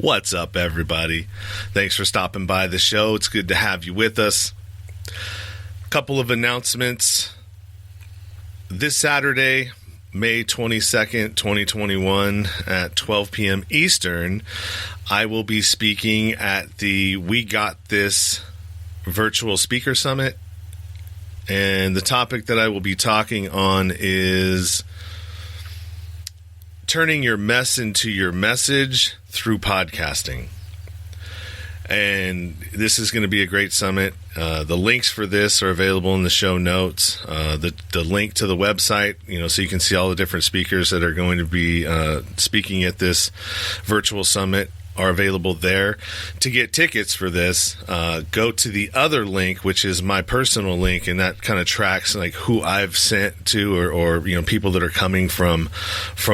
What's up, everybody? Thanks for stopping by the show. It's good to have you with us. A couple of announcements. This Saturday, May 22nd, 2021 at 12 p.m. Eastern, I will be speaking at the We Got This Virtual Speaker Summit. And the topic that I will be talking on is turning your mess into your message through podcasting. And this is going to be a great summit. The links for this are available in the show notes. The link to the website, so you can see all the different speakers that are going to be speaking at this virtual summit are available there. To get tickets for this, go to the other link, which is my personal link, and that kind of tracks like who I've sent to or people that are coming from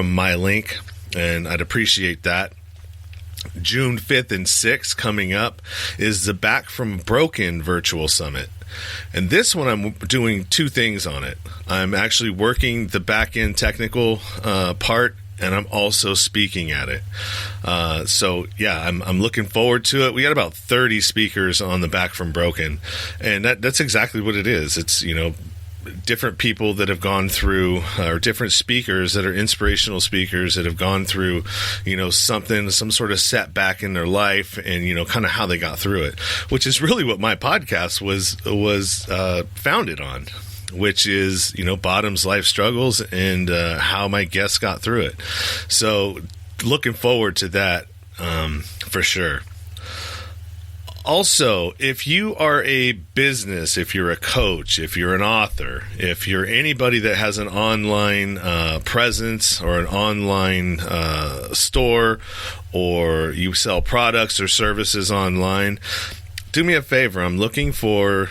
my link, and I'd appreciate that. June 5th and 6th coming up is the Back from Broken Virtual Summit. And this one, I'm doing two things on it. I'm actually working the back-end technical part, and I'm also speaking at it. I'm looking forward to it. We got about 30 speakers on the Back from Broken, and that's exactly what it is. It's, different people that have gone through, or different speakers that are inspirational speakers that have gone through, some sort of setback in their life, and, kind of how they got through it, which is really what my podcast was founded on, which is, Bottom's life struggles and how my guests got through it. So looking forward to that for sure. Also, if you are a business, if you're a coach, if you're an author, if you're anybody that has an online presence or an online store, or you sell products or services online, do me a favor. I'm looking for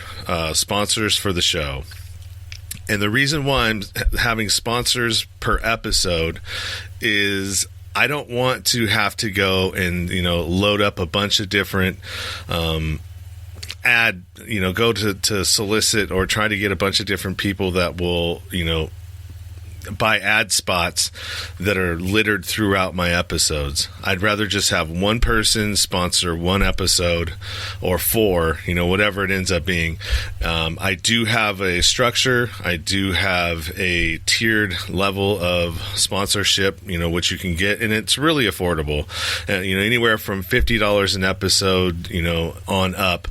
sponsors for the show. And the reason why I'm having sponsors per episode is I don't want to have to go and, load up a bunch of different go to solicit or try to get a bunch of different people that will, buy ad spots that are littered throughout my episodes. I'd rather just have one person sponsor one episode, or four, whatever it ends up being. I do have a structure. I do have a tiered level of sponsorship, which you can get, and it's really affordable. Anywhere from $50 an episode, on up,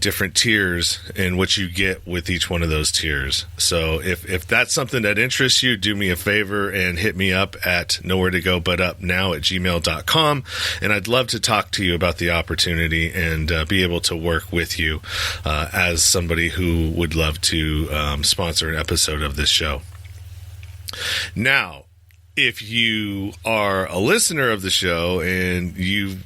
different tiers, and what you get with each one of those tiers. So if that's something that interests you, do me a favor and hit me up at nowhereToGoButUpNow@gmail.com, and I'd love to talk to you about the opportunity and be able to work with you as somebody who would love to sponsor an episode of this show. Now, if you are a listener of the show and you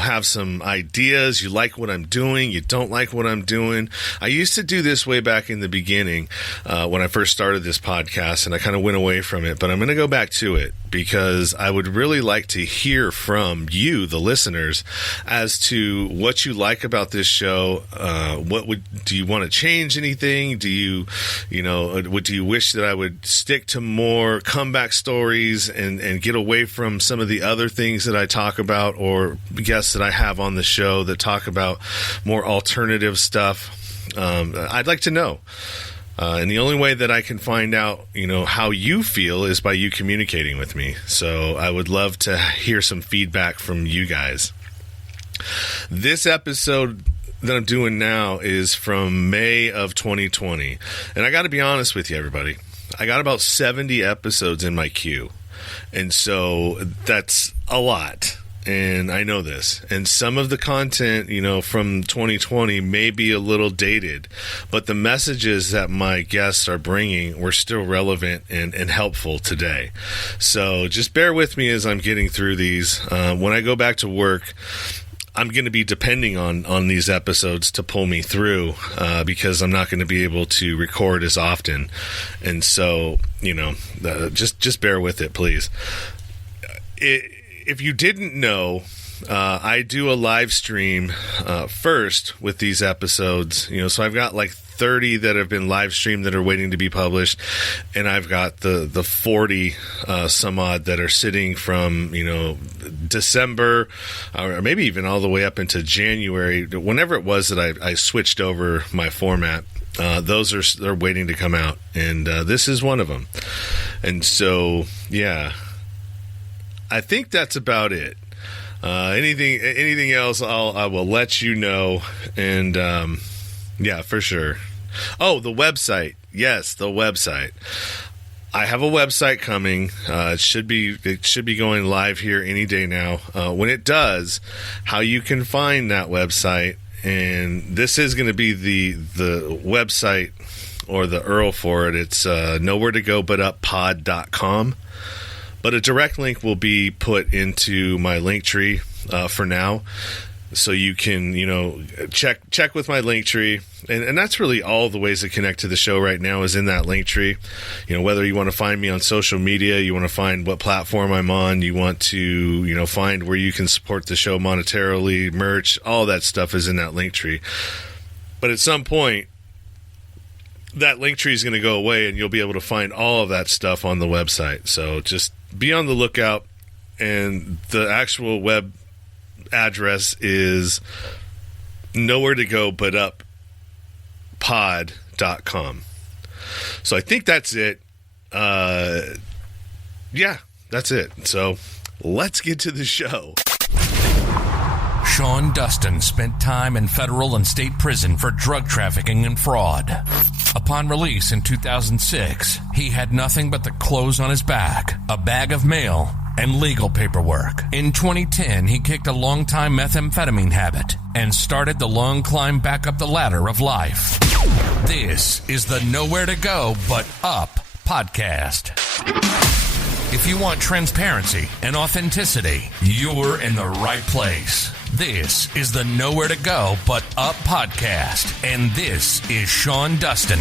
have some ideas, you like what I'm doing, you don't like what I'm doing. I used to do this way back in the beginning when I first started this podcast, and I kind of went away from it, but I'm going to go back to it because I would really like to hear from you, the listeners, as to what you like about this show. Do you want to change anything? Do you wish that I would stick to more comeback stories and get away from some of the other things that I talk about, or guests that I have on the show that talk about more alternative stuff? I'd like to know. And the only way that I can find out, how you feel is by you communicating with me. So I would love to hear some feedback from you guys. This episode that I'm doing now is from May of 2020. And I got to be honest with you, everybody. I got about 70 episodes in my queue. And so that's a lot. And I know this. And some of the content, from 2020 may be a little dated, but the messages that my guests are bringing were still relevant and helpful today. So just bear with me as I'm getting through these. When I go back to work, I'm going to be depending on these episodes to pull me through because I'm not going to be able to record as often. And so, just bear with it, please. If you didn't know, I do a live stream first with these episodes. So I've got like 30 that have been live streamed that are waiting to be published, and I've got the 40 some odd that are sitting from December, or maybe even all the way up into January, whenever it was that I switched over my format. They're waiting to come out, and this is one of them. And so, yeah, I think that's about it. Anything else, I will let you know. And yeah, for sure. Oh, the website. Yes, the website. I have a website coming. It should be going live here any day now. When it does, how you can find that website, and this is going to be the website or the URL for it. It's nowhere to go but up pod.com. But a direct link will be put into my link tree for now. So you can, check with my link tree. And that's really all the ways to connect to the show right now is in that link tree. Whether you want to find me on social media, you want to find what platform I'm on, you want to, find where you can support the show monetarily, merch, all that stuff is in that link tree. But at some point, that link tree is going to go away and you'll be able to find all of that stuff on the website. So just be on the lookout. And the actual web address is nowhere to go but up pod.com. So I think that's it. Yeah, that's it. So let's get to the show. Sean Dustin spent time in federal and state prison for drug trafficking and fraud. Upon release in 2006, he had nothing but the clothes on his back, a bag of mail, and legal paperwork. In 2010, he kicked a long-time methamphetamine habit and started the long climb back up the ladder of life. This is the Nowhere to Go But Up podcast. If you want transparency and authenticity, you're in the right place. This is the Nowhere to Go But Up podcast, and this is Sean Dustin.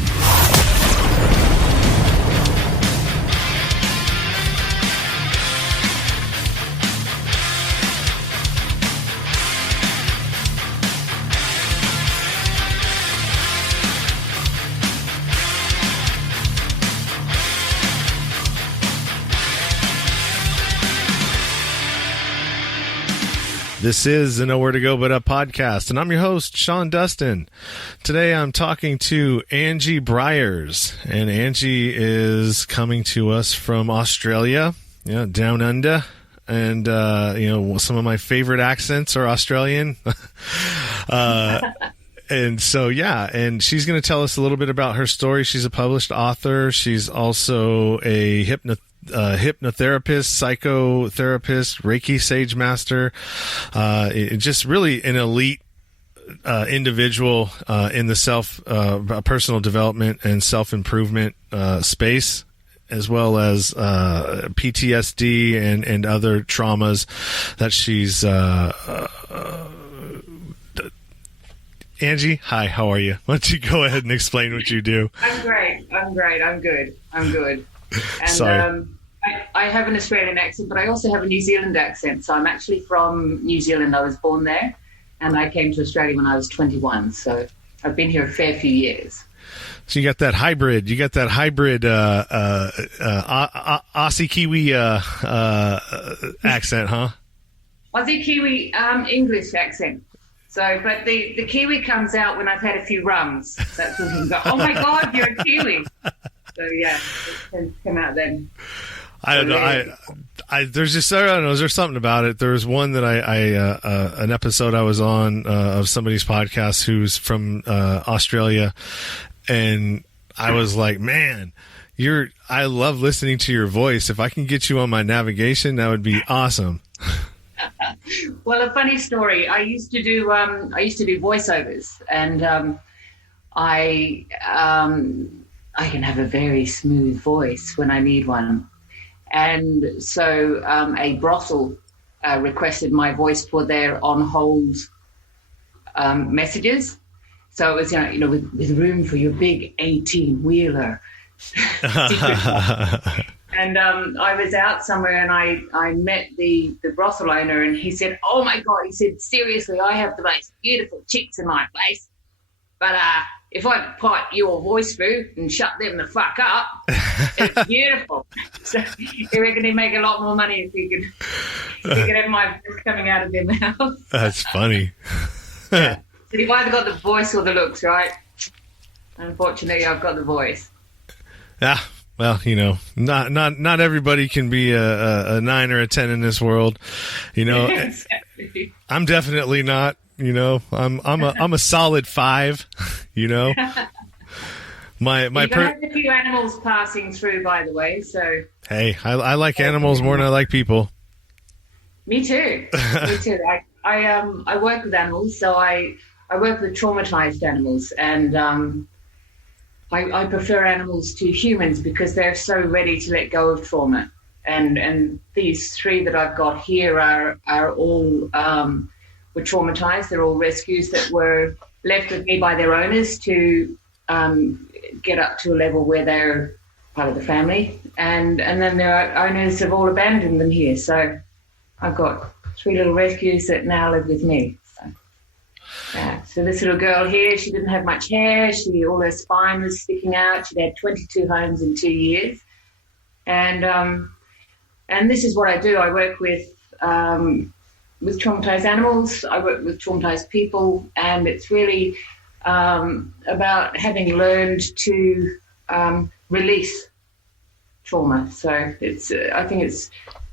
This is the Nowhere to Go But Up podcast, and I'm your host, Sean Dustin. Today I'm talking to Anjii Bryers, and Anjii is coming to us from Australia, down under, and some of my favorite accents are Australian. And so, and she's going to tell us a little bit about her story. She's a published author. She's also a hypnotherapist, psychotherapist, Reiki Sage Master, just really an elite individual in the personal development and self-improvement space, as well as PTSD and other traumas that she's... Anjii, hi, how are you? Why don't you go ahead and explain what you do? I'm great. I'm good. And Sorry. I have an Australian accent, but I also have a New Zealand accent. So I'm actually from New Zealand. I was born there, and I came to Australia when I was 21. So I've been here a fair few years. So you got that hybrid. Aussie Kiwi accent, huh? Aussie Kiwi English accent. So, but the Kiwi comes out when I've had a few rums. That's when people go, "Oh my God, you're a Kiwi." So yeah, it tends to come out then. I don't know. There's just, I don't know. There's something about it. There was one that an episode I was on of somebody's podcast who's from Australia, and I was like, man, I love listening to your voice. If I can get you on my navigation, that would be awesome. Well, a funny story. I used to do voiceovers, and I can have a very smooth voice when I need one. And so a brothel requested my voice for their on-hold messages. So it was, with room for your big 18-wheeler. And I was out somewhere and I met the brothel owner, and he said, "Oh my God," he said, "seriously, I have the most beautiful chicks in my place. But if I could pot your voice through and shut them the fuck up, it's beautiful." So he reckoned he'd make a lot more money if he could have my voice coming out of their mouth. That's funny. Yeah. So you've either got the voice or the looks, right? Unfortunately, I've got the voice. Yeah. Well, not everybody can be a 9 or a 10 in this world. Exactly. I'm definitely not. I'm a solid 5. My have a few animals passing through, by the way. So hey, I like animals more than I like people. Me too. Me too. I work with animals, so I work with traumatized animals, and I prefer animals to humans because they're so ready to let go of trauma. And these 3 that I've got here are all were traumatized. They're all rescues that were left with me by their owners to get up to a level where they're part of the family. And then their owners have all abandoned them here. So I've got 3 little rescues that now live with me. So this little girl here, she didn't have much hair. All her spine was sticking out. She'd had 22 homes in 2 years. And this is what I do. I work with traumatized animals. I work with traumatized people. And it's really about having learned to release trauma. So I think it's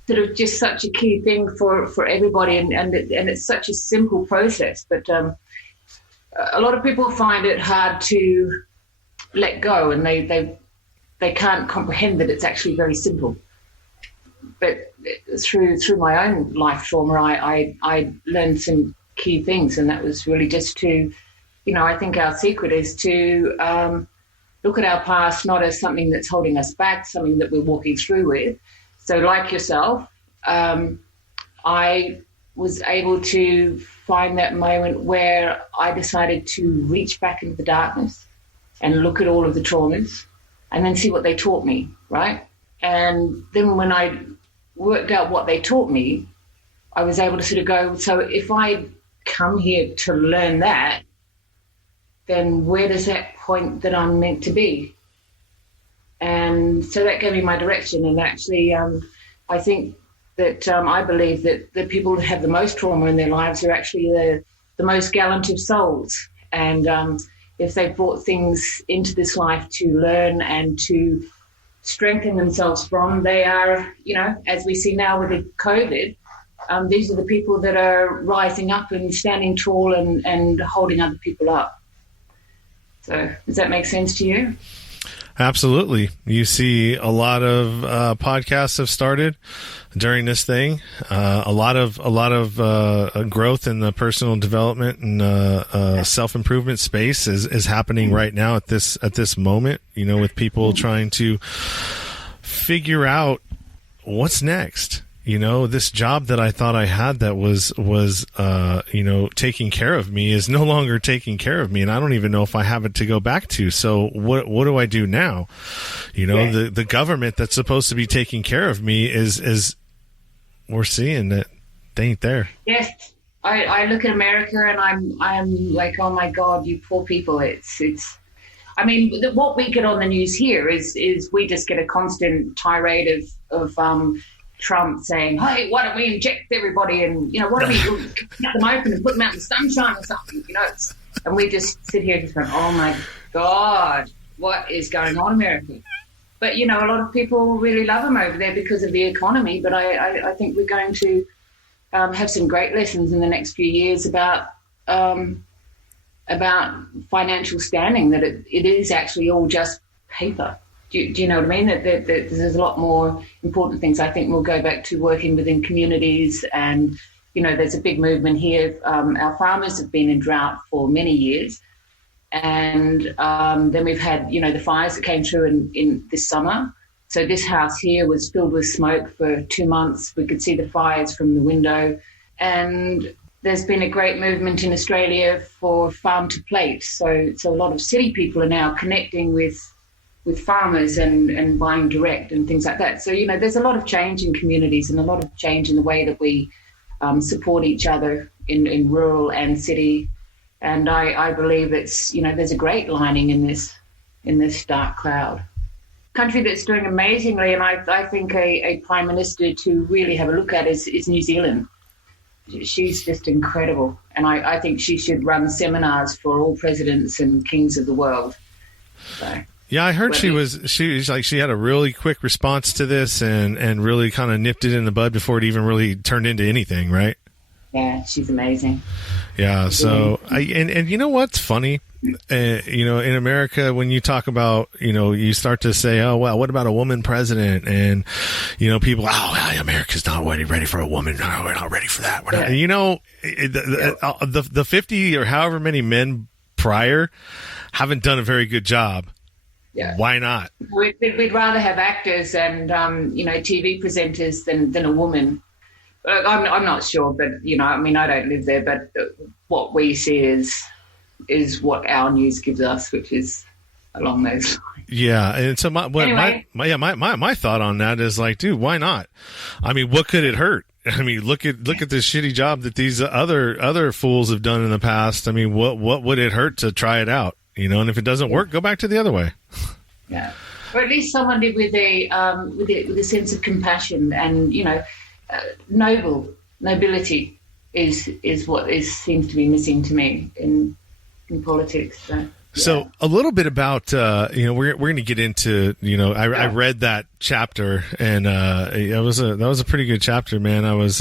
sort of just such a key thing for everybody, and it's such a simple process. But a lot of people find it hard to let go, and they can't comprehend that it's actually very simple. But through my own life trauma, I learned some key things, and that was really just to, I think our secret is to look at our past not as something that's holding us back, something that we're walking through with. So like yourself, I was able to find that moment where I decided to reach back into the darkness and look at all of the traumas and then see what they taught me, right? And then when I worked out what they taught me, I was able to sort of go, so if I come here to learn that, then where does that point that I'm meant to be? And so that gave me my direction. And actually, I think that I believe that the people that have the most trauma in their lives are actually the most gallant of souls. And if they've brought things into this life to learn and to strengthen themselves from, they are, as we see now with the COVID, these are the people that are rising up and standing tall and holding other people up. So does that make sense to you? Absolutely. You see a lot of podcasts have started during this thing. A lot of growth in the personal development and self-improvement space is happening right now at this moment, with people trying to figure out what's next. This job that I thought I had that was taking care of me is no longer taking care of me, and I don't even know if I have it to go back to. So what do I do now? The government that's supposed to be taking care of me is we're seeing that they ain't there. Yes. I look at America and I'm like, oh my God, you poor people. It's I mean, what we get on the news here is we just get a constant tirade of Trump saying, hey, why don't we inject everybody and, why don't we cut them open and put them out in the sunshine or something, and we just sit here just going, oh my God, what is going on, America? But, a lot of people really love them over there because of the economy, but I think we're going to have some great lessons in the next few years about financial standing, that it is actually all just paper. Do you know what I mean? That there's a lot more important things. I think we'll go back to working within communities, and there's a big movement here. Our farmers have been in drought for many years, and then we've had the fires that came through in this summer. So this house here was filled with smoke for 2 months. We could see the fires from the window, and there's been a great movement in Australia for farm to plate. So a lot of city people are now connecting with with farmers and buying direct and things like that. So, there's a lot of change in communities and a lot of change in the way that we support each other in rural and city. And I believe it's, there's a great lining in this dark cloud. Country that's doing amazingly, and I think a prime minister to really have a look at is New Zealand. She's just incredible. And I think she should run seminars for all presidents and kings of the world. So. Yeah, I heard she had a really quick response to this and really kind of nipped it in the bud before it even really turned into anything, right? Yeah, she's amazing. Yeah, so and you know what's funny? In America, when you talk about, you start to say, oh, well, what about a woman president? And, people, America's not ready for a woman. No, we're not ready for that. We're not, the 50 or however many men prior haven't done a very good job. Yeah. Why not? We'd rather have actors and, TV presenters than a woman. I'm not sure, but, I don't live there, but what we see is what our news gives us, which is along those lines. Yeah, and so my thought on that is like, dude, why not? I mean, what could it hurt? I mean, look at this shitty job that these other fools have done in the past. I mean, what would it hurt to try it out? And if it doesn't work, go back to the other way. Yeah, or at least someone did with a sense of compassion and nobility is what seems to be missing to me in politics. So a little bit about we're going to get into I read that chapter and that was a pretty good chapter, man. I was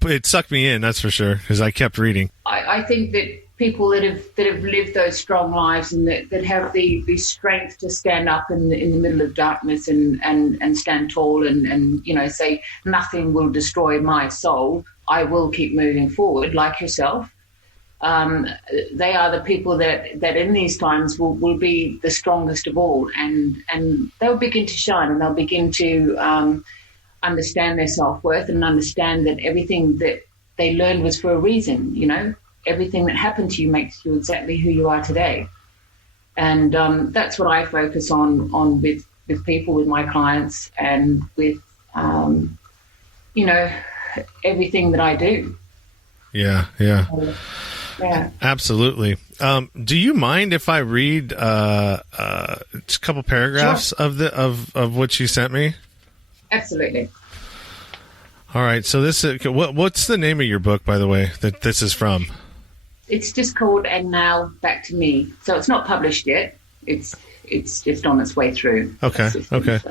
it sucked me in, that's for sure, because I kept reading. I think that people that have lived those strong lives and that have the strength to stand up in the middle of darkness and stand tall and say nothing will destroy my soul, I will keep moving forward, like yourself. They are the people that in these times will be the strongest of all, and they'll begin to shine and they'll begin to understand their self-worth and understand that everything that they learned was for a reason. Everything that happened to you makes you exactly who you are today. And that's what I focus on with people, with my clients, and with, everything that I do. Yeah. Yeah. Absolutely. Do you mind if I read a couple paragraphs of what you sent me? Absolutely. All right. So this is, what's the name of your book, by the way, that this is from? It's just called And Now Back to Me. So it's not published yet. It's just on its way through. Okay. Okay. So.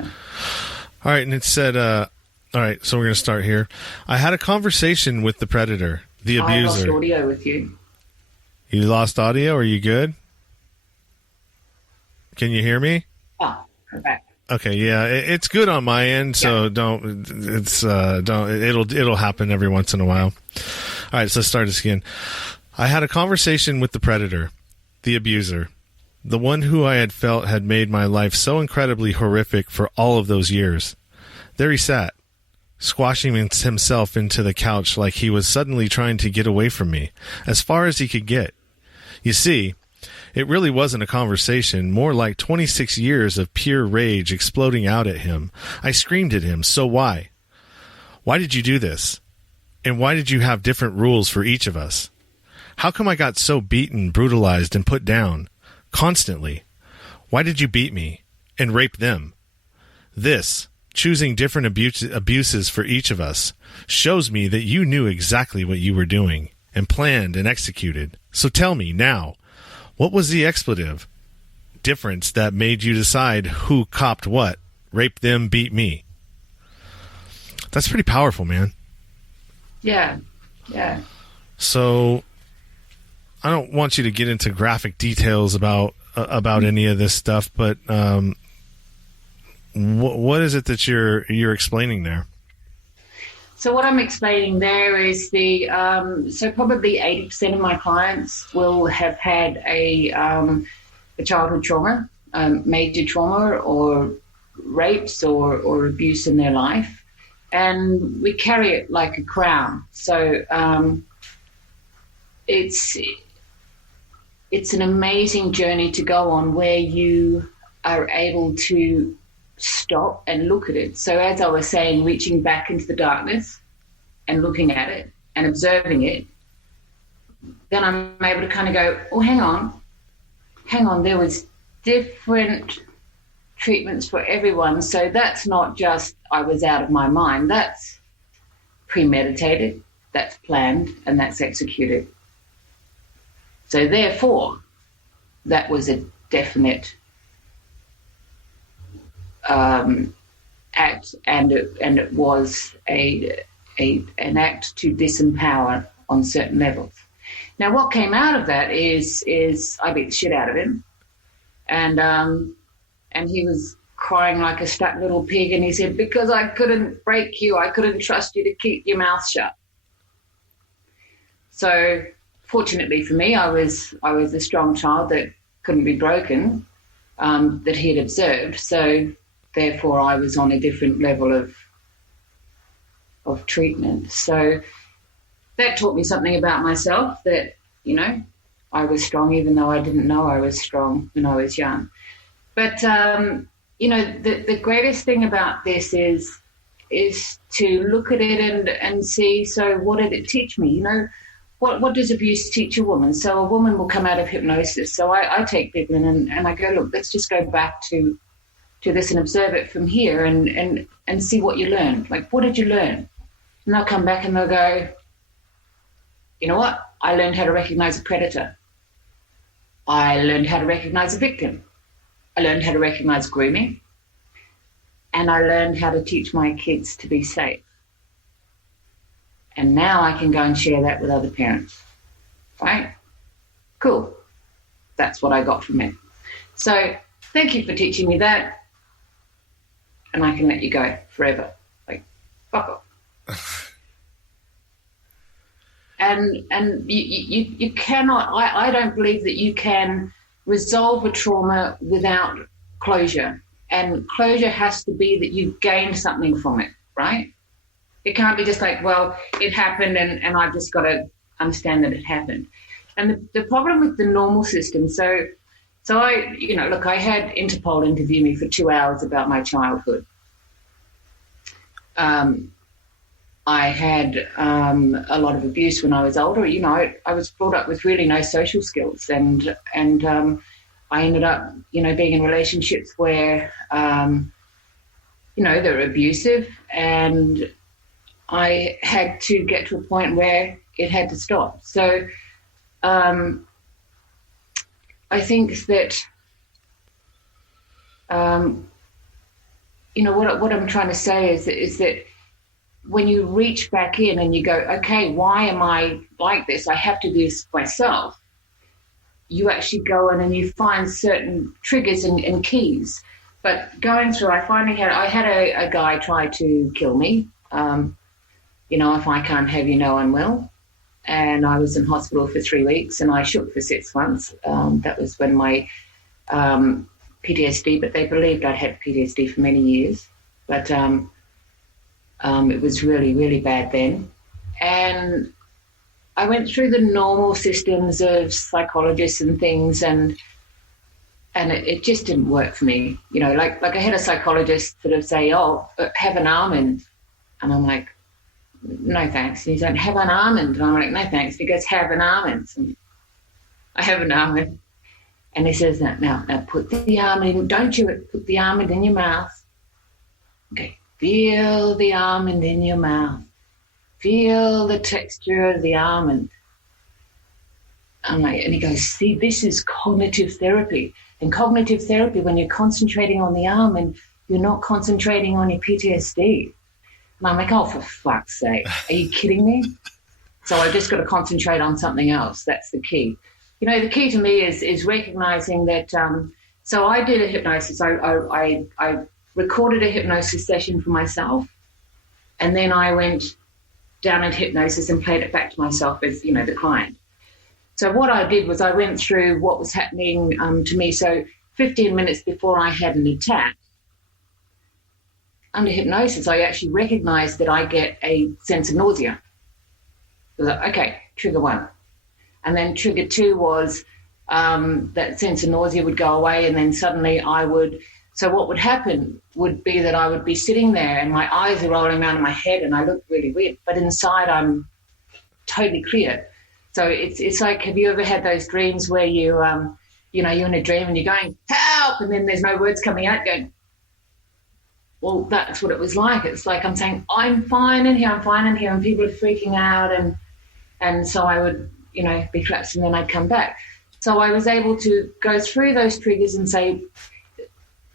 All right. And it said, all right. So we're going to start here. I had a conversation with the predator, the abuser. I lost audio with you. You lost audio? Are you good? Can you hear me? Oh, I'm back. Okay, yeah, it's good on my end, so it'll happen every once in a while. All right, so let's start this again. I had a conversation with the predator, the abuser, the one who I had felt had made my life so incredibly horrific for all of those years. There he sat, squashing himself into the couch like he was suddenly trying to get away from me, as far as he could get. You see, it really wasn't a conversation, more like 26 years of pure rage exploding out at him. I screamed at him, so why? Why did you do this? And why did you have different rules for each of us? How come I got so beaten, brutalized, and put down? Constantly. Why did you beat me? And rape them? This, choosing different abuses for each of us, shows me that you knew exactly what you were doing, and planned and executed. So tell me, now, what was the expletive difference that made you decide who copped what? Rape them, beat me. That's pretty powerful, man. Yeah. So I don't want you to get into graphic details about any of this stuff, but what is it that you're explaining there? So what I'm explaining there is so probably 80% of my clients will have had a childhood trauma, major trauma, or rapes or abuse in their life, and we carry it like a crown. So it's an amazing journey to go on where you are able to stop and look at it. So as I was saying, reaching back into the darkness and looking at it and observing it, then I'm able to kind of go, oh, hang on, there was different treatments for everyone. So that's not just I was out of my mind. That's premeditated, that's planned, and that's executed. So therefore, that was a definite act, and it was an act to disempower on certain levels. Now, what came out of that is I beat the shit out of him, and he was crying like a stuck little pig, and he said, because I couldn't break you, I couldn't trust you to keep your mouth shut. So fortunately for me, I was a strong child that couldn't be broken, that he had observed. So therefore I was on a different level of treatment. So that taught me something about myself, that, you know, I was strong even though I didn't know I was strong when I was young. But, you know, the greatest thing about this is to look at it and see, so what did it teach me? You know, what does abuse teach a woman? So a woman will come out of hypnosis. So I take people in and I go, look, let's just go back to this and observe it from here and see what you learned. Like, what did you learn? And they'll come back and they'll go, you know what? I learned how to recognize a predator. I learned how to recognize a victim. I learned how to recognize grooming. And I learned how to teach my kids to be safe. And now I can go and share that with other parents, right? Cool. That's what I got from it. So thank you for teaching me that. And I can let you go forever. Like, fuck off. And you cannot, I don't believe that you can resolve a trauma without closure. And closure has to be that you've gained something from it, right? It can't be just like, well, it happened and I've just got to understand that it happened. And the problem with the normal system, so I, you know, look, I had Interpol interview me for 2 hours about my childhood. I had a lot of abuse when I was older. You know, I was brought up with really no social skills, and I ended up, you know, being in relationships where, you know, they were abusive, and I had to get to a point where it had to stop. So I think that, you know, what I'm trying to say is that when you reach back in and you go, okay, why am I like this? I have to do this myself. You actually go in and you find certain triggers and keys. But going through, I had a guy try to kill me. You know, if I can't have you, no one will. And I was in hospital for 3 weeks and I shook for 6 months. That was when my PTSD, but they believed I'd had PTSD for many years. But it was really, really bad then. And I went through the normal systems of psychologists and things, and it just didn't work for me. You know, like I had a psychologist sort of say, oh, have an almond. And I'm like, no, thanks. And he's like, have an almond. And I'm like, no, thanks. And he goes, have an almond. And I have an almond. And he says, now put the almond in. Don't chew it. Put the almond in your mouth. Okay. Feel the almond in your mouth. Feel the texture of the almond. I'm like, and he goes, see, this is cognitive therapy. And cognitive therapy, when you're concentrating on the almond, you're not concentrating on your PTSD. And I'm like, oh, for fuck's sake, are you kidding me? So I just got to concentrate on something else. That's the key. You know, the key to me is recognizing that. So I did a hypnosis. I recorded a hypnosis session for myself, and then I went down in hypnosis and played it back to myself as, you know, the client. So what I did was I went through what was happening to me. So 15 minutes before I had an attack, under hypnosis, I actually recognized that I get a sense of nausea. I was like, okay, trigger 1. And then trigger 2 was that sense of nausea would go away, and then suddenly so what would happen would be that I would be sitting there and my eyes are rolling around in my head and I look really weird, but inside I'm totally clear. So it's like, have you ever had those dreams where you're in a dream and you're going, help, and then there's no words coming out going, well, that's what it was like. It's like I'm saying, I'm fine in here, and people are freaking out, and so I would, be collapsed, and then I'd come back. So I was able to go through those triggers and say,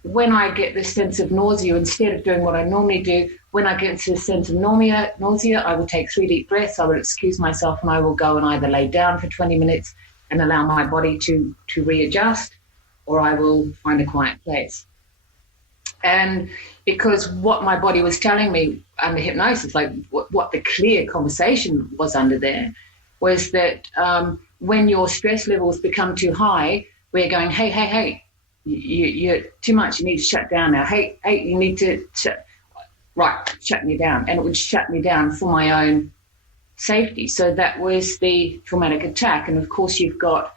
when I get this sense of nausea, instead of doing what I normally do, when I get this sense of nausea, I will take 3 deep breaths, I will excuse myself, and I will go and either lay down for 20 minutes and allow my body to readjust, or I will find a quiet place. And because what my body was telling me under hypnosis, like what the clear conversation was under there, was that when your stress levels become too high, we're going, hey, you're too much, you need to shut down now. Hey, you need to shut me down. And it would shut me down for my own safety. So that was the traumatic attack. And of course you've got,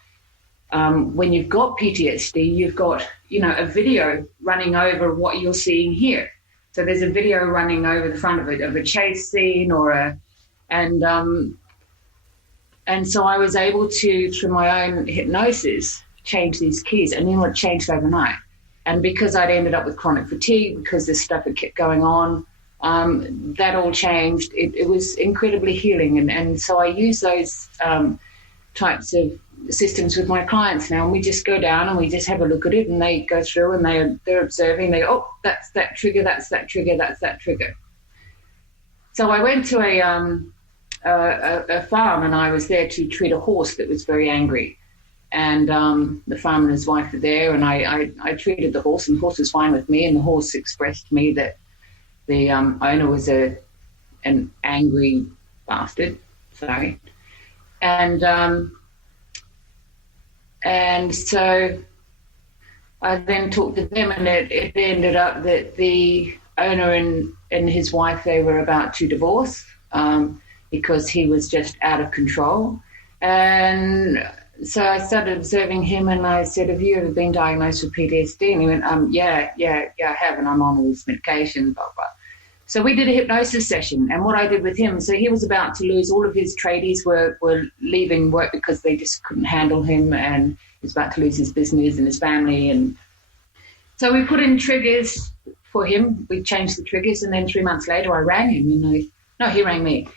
when you've got PTSD, you've got, a video running over what you're seeing here. So there's a video running over the front of a chase scene and so I was able to, through my own hypnosis, change these keys, and then it changed overnight. And because I'd ended up with chronic fatigue, because this stuff had kept going on, that all changed. It was incredibly healing. And so I use those types of systems with my clients now, and we just go down and we just have a look at it, and they go through and they're observing. They go, oh, that's that trigger, that's that trigger, that's that trigger. So I went to a farm, and I was there to treat a horse that was very angry. And the farmer and his wife were there, and I treated the horse, and the horse was fine with me, and the horse expressed to me that the owner was an angry bastard. Sorry. And so I then talked to them, and it ended up that the owner and his wife, they were about to divorce because he was just out of control. And so I started observing him, and I said, have you ever been diagnosed with PTSD? And he went, yeah, I have, and I'm on all this medication, blah, blah. So we did a hypnosis session, and what I did with him, so he was about to lose, all of his tradies were leaving work because they just couldn't handle him, and he was about to lose his business and his family. And so we put in triggers for him. We changed the triggers, and then 3 months later I rang him, and he rang me.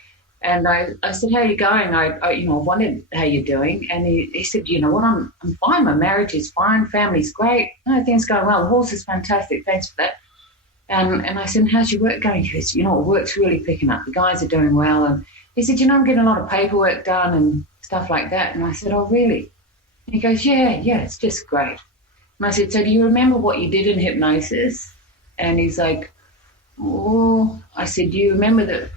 And I said, how are you going? I wondered how you're doing. And he said, you know what, I'm fine. My marriage is fine. Family's great. Things going well. The horse is fantastic. Thanks for that. And I said, how's your work going? He goes, work's really picking up. The guys are doing well. And he said, I'm getting a lot of paperwork done and stuff like that. And I said, oh, really? And he goes, yeah, it's just great. And I said, so do you remember what you did in hypnosis? And he's like, oh. I said, do you remember that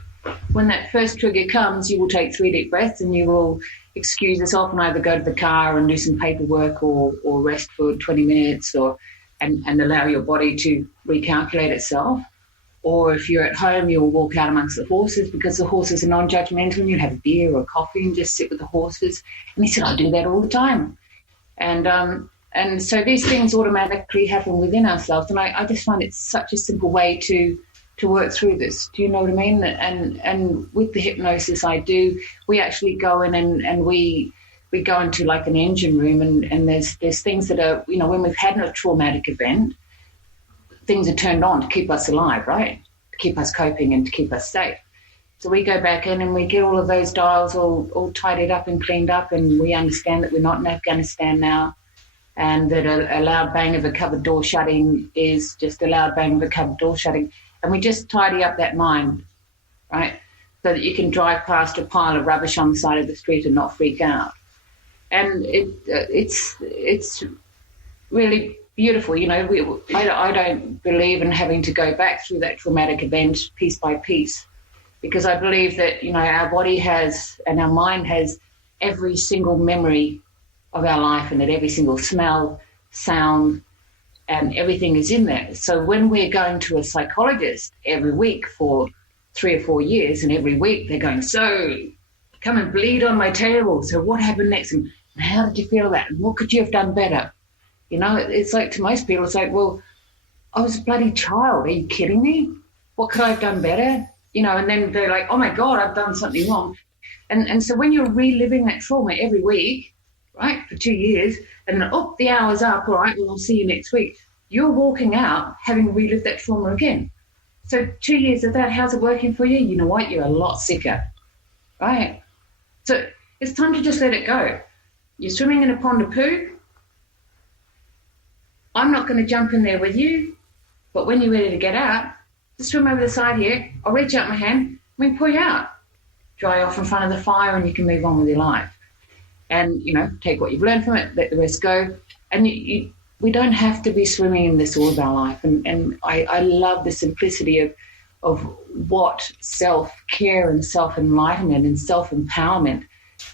when that first trigger comes, you will take 3 deep breaths and you will excuse yourself and either go to the car and do some paperwork or rest for 20 minutes and allow your body to recalculate itself. Or if you're at home, you'll walk out amongst the horses because the horses are non-judgmental, and you'd have a beer or a coffee and just sit with the horses. And he said, I do that all the time. And so these things automatically happen within ourselves. And I just find it's such a simple way to work through this. Do you know what I mean? And with the hypnosis we actually go in and we go into like an engine room, and there's things that are, when we've had a traumatic event, things are turned on to keep us alive, right? To keep us coping and to keep us safe. So we go back in and we get all of those dials all tidied up and cleaned up, and we understand that we're not in Afghanistan now, and that a loud bang of a cupboard door shutting is just a loud bang of a cupboard door shutting. And we just tidy up that mind, right? So that you can drive past a pile of rubbish on the side of the street and not freak out. And it's really beautiful. I don't believe in having to go back through that traumatic event piece by piece, because I believe that, our body has and our mind has every single memory of our life, and that every single smell, sound, and everything is in there. So when we're going to a psychologist every week for 3 or 4 years, and every week they're going, so come and bleed on my table. So what happened next? And How did you feel that? And what could you have done better? You know, it's like, to most people, it's like, well, I was a bloody child. Are you kidding me? What could I have done better? You know, and then they're like, oh my God, I've done something wrong. And so when you're reliving that trauma every week, right, for 2 years, and then, oh, the hour's up, all right, well, I'll see you next week. You're walking out having relived that trauma again. So 2 years of that, how's it working for you? You know what? You're a lot sicker, right? So it's time to just let it go. You're swimming in a pond of poo. I'm not going to jump in there with you, but when you're ready to get out, just swim over the side here. I'll reach out my hand, we pull you out. Dry off in front of the fire, and you can move on with your life. And, you know, take what you've learned from it, let the rest go. And we don't have to be swimming in this all of our life. And I love the simplicity of what self-care and self-enlightenment and self-empowerment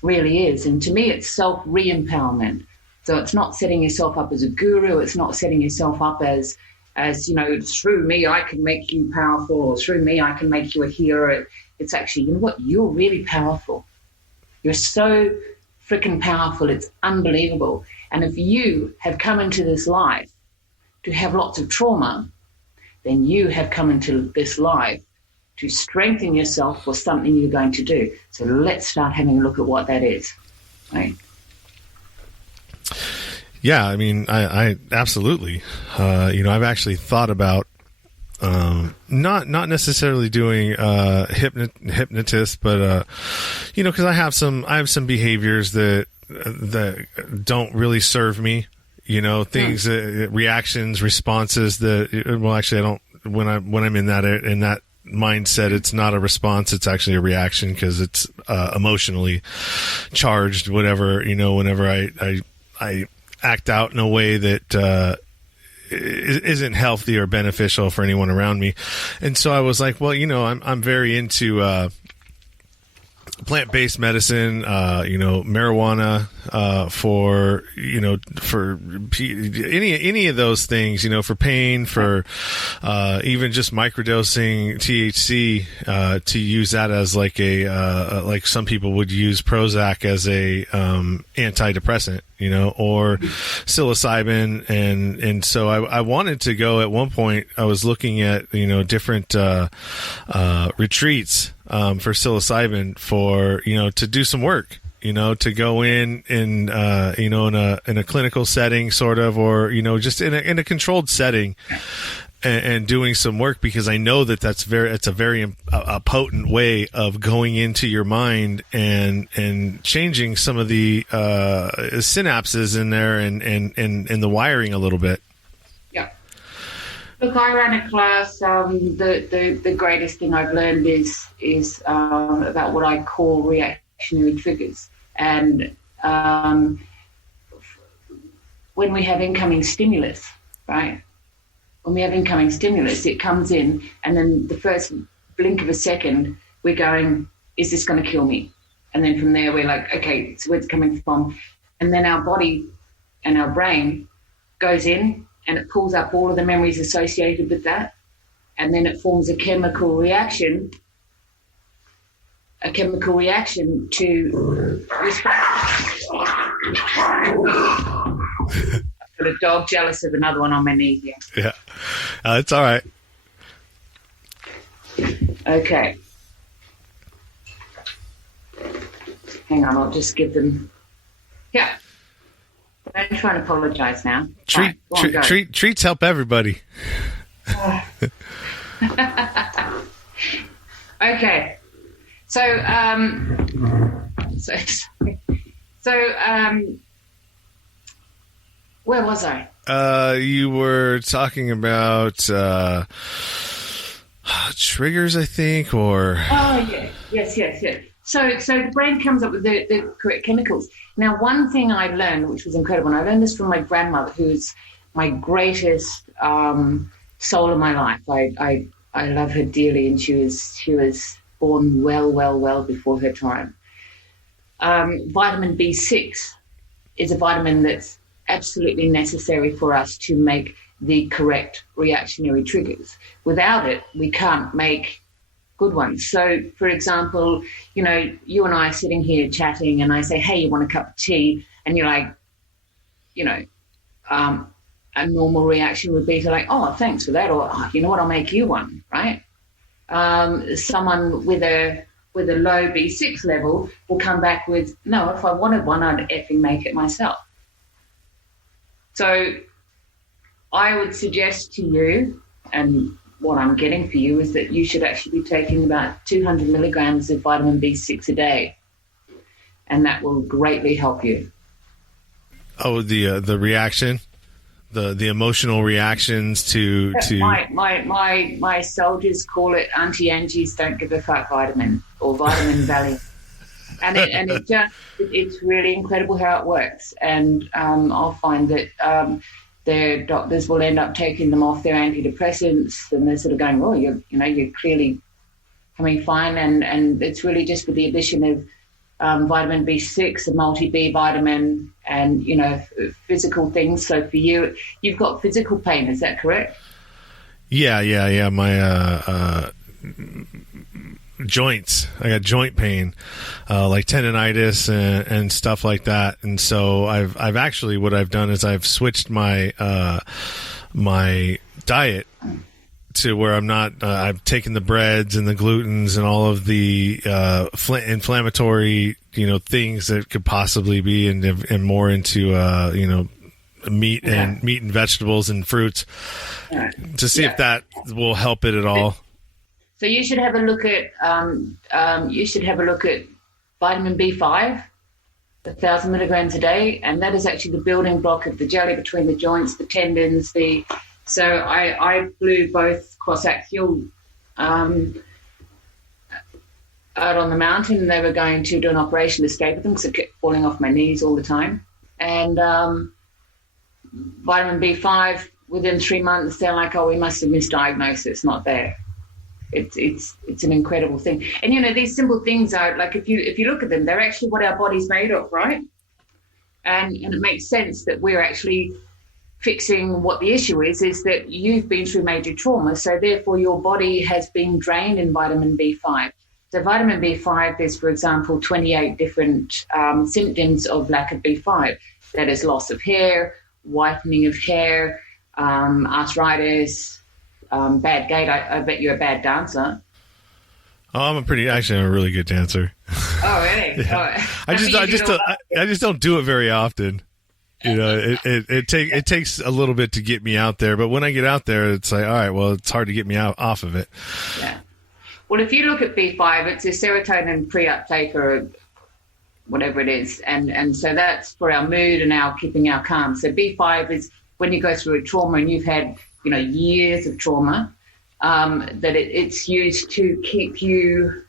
really is. And to me, it's self-re-empowerment. So it's not setting yourself up as a guru. It's not setting yourself up as you know, through me, I can make you powerful, or through me, I can make you a hero. It's actually, you know what? You're really powerful. You're so freaking powerful. It's unbelievable. And if you have come into this life to have lots of trauma, then you have come into this life to strengthen yourself for something you're going to do. So let's start having a look at what that is, right? Yeah, I mean, I absolutely. You know, I've actually thought about not necessarily doing hypnotist, but you know, because I have some behaviors that don't really serve me. You know, things, reactions, responses that. Well, actually, I don't. When I'm in that mindset, it's not a response, it's actually a reaction, because it's emotionally charged. Whatever, you know, whenever I act out in a way that isn't healthy or beneficial for anyone around me. And so I was like, well, you know, I'm very into plant-based medicine, you know, marijuana, for, you know, for any of those things, you know, for pain, for even just microdosing THC, to use that as like like some people would use Prozac as a antidepressant, you know, or psilocybin. And so I wanted to go, at one point I was looking at, you know, different retreats for psilocybin, for, you know, to do some work, you know, to go in, you know, in a clinical setting, sort of, or, you know, just in a controlled setting, and doing some work, because I know that it's a very potent way of going into your mind and changing some of the synapses in there, and the wiring a little bit. Look, I ran a class. The greatest thing I've learned is about what I call reactionary triggers. And when we have incoming stimulus, right? When we have incoming stimulus, it comes in, and then the first blink of a second, we're going, is this going to kill me? And then from there, we're like, okay, so where's it coming from? And then our body and our brain goes in, and it pulls up all of the memories associated with that. And then it forms a chemical reaction to I've got a dog jealous of another one on my knee here. Yeah, it's all right. Okay. Hang on, I'll just give them... Yeah. I'm trying to apologize now. Treats help everybody. Okay. So where was I? You were talking about triggers, I think, or... Oh, yeah. Yes. So the brain comes up with the correct chemicals. Now, one thing I learned, which was incredible, and I learned this from my grandmother, who's my greatest soul in my life. I love her dearly, and she was born well before her time. Vitamin B6 is a vitamin that's absolutely necessary for us to make the correct reactionary triggers. Without it, we can't make good ones. So, for example, you know, you and I are sitting here chatting, and I say, hey, you want a cup of tea? And you're like, you know, a normal reaction would be to like, oh, thanks for that, or oh, you know what, I'll make you one, right? Someone with a low B6 level will come back with, no, if I wanted one, I'd effing make it myself. So I would suggest to you, and what I'm getting for you, is that you should actually be taking about 200 milligrams of vitamin B6 a day, and that will greatly help you. Oh, the reaction, the emotional reactions to my soldiers call it Auntie Angie's don't give a fuck vitamin, or vitamin valley, and it's really incredible how it works. And I'll find that their doctors will end up taking them off their antidepressants, and they're sort of going, oh, you're clearly coming fine, and it's really just with the addition of vitamin B6, a multi-B vitamin, and, you know, physical things. So for you, you've got physical pain, is that correct? Yeah. My joints, I got joint pain, like tendonitis and stuff like that. And so I've actually, what I've done is I've switched my my diet to where I'm not, I've taken the breads and the glutens and all of the inflammatory, you know, things that could possibly be, and more into, you know, meat and vegetables and fruits, to see if that will help it at all. So you should have a look at vitamin B5, 1,000 milligrams a day, and that is actually the building block of the jelly between the joints, the tendons, So I flew both cross-axial out on the mountain, and they were going to do an operation to stay with them because I kept falling off my knees all the time. And vitamin B5, within 3 months, they're like, oh, we must have misdiagnosed it. It's not there. It's an incredible thing. And, you know, these simple things are, like, if you look at them, they're actually what our body's made of, right? And it makes sense that we're actually fixing what the issue is that you've been through major trauma, so therefore your body has been drained in vitamin B5. So vitamin B5, there's, for example, 28 different symptoms of lack of B5. That is loss of hair, whitening of hair, arthritis, bad gait. I bet you're a bad dancer. Oh, I'm a really good dancer. Oh, really? Yeah. I just don't do it very often. You know, it takes a little bit to get me out there, but when I get out there, it's like, all right, well, it's hard to get me off of it. Yeah. Well, if you look at B5, it's a serotonin pre-uptake or whatever it is, and so that's for our mood and our keeping our calm. So B5 is when you go through a trauma and you've had, you know, years of trauma, that it's used to keep you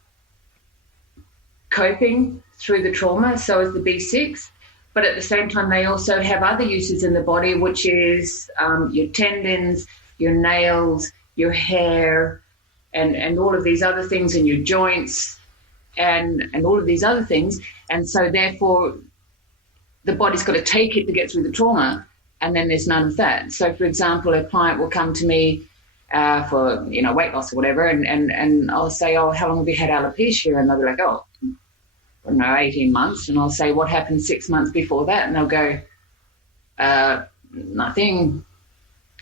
coping through the trauma. So is the B6. But at the same time, they also have other uses in the body, which is your tendons, your nails, your hair, and all of these other things, and your joints, and all of these other things. And so therefore, the body's got to take it to get through the trauma, and then there's none of that. So, for example, a client will come to me for, you know, weight loss or whatever, and I'll say, oh, how long have you had alopecia? And they'll be like, oh, I don't know, 18 months. And I'll say, what happened 6 months before that? And they'll go, nothing.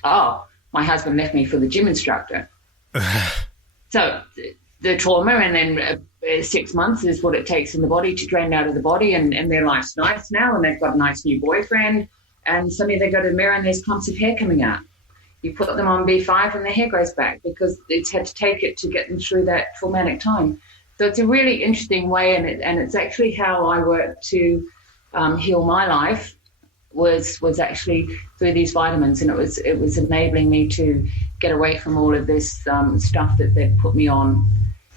Oh, my husband left me for the gym instructor. So the trauma, and then 6 months is what it takes in the body to drain out of the body, and their life's nice now, and they've got a nice new boyfriend, and suddenly they go to the mirror and there's clumps of hair coming out. You put them on B5 and their hair grows back because it's had to take it to get them through that traumatic time. So it's a really interesting way, and it's actually how I work to heal my life was actually through these vitamins, and it was enabling me to get away from all of this stuff that they'd put me on,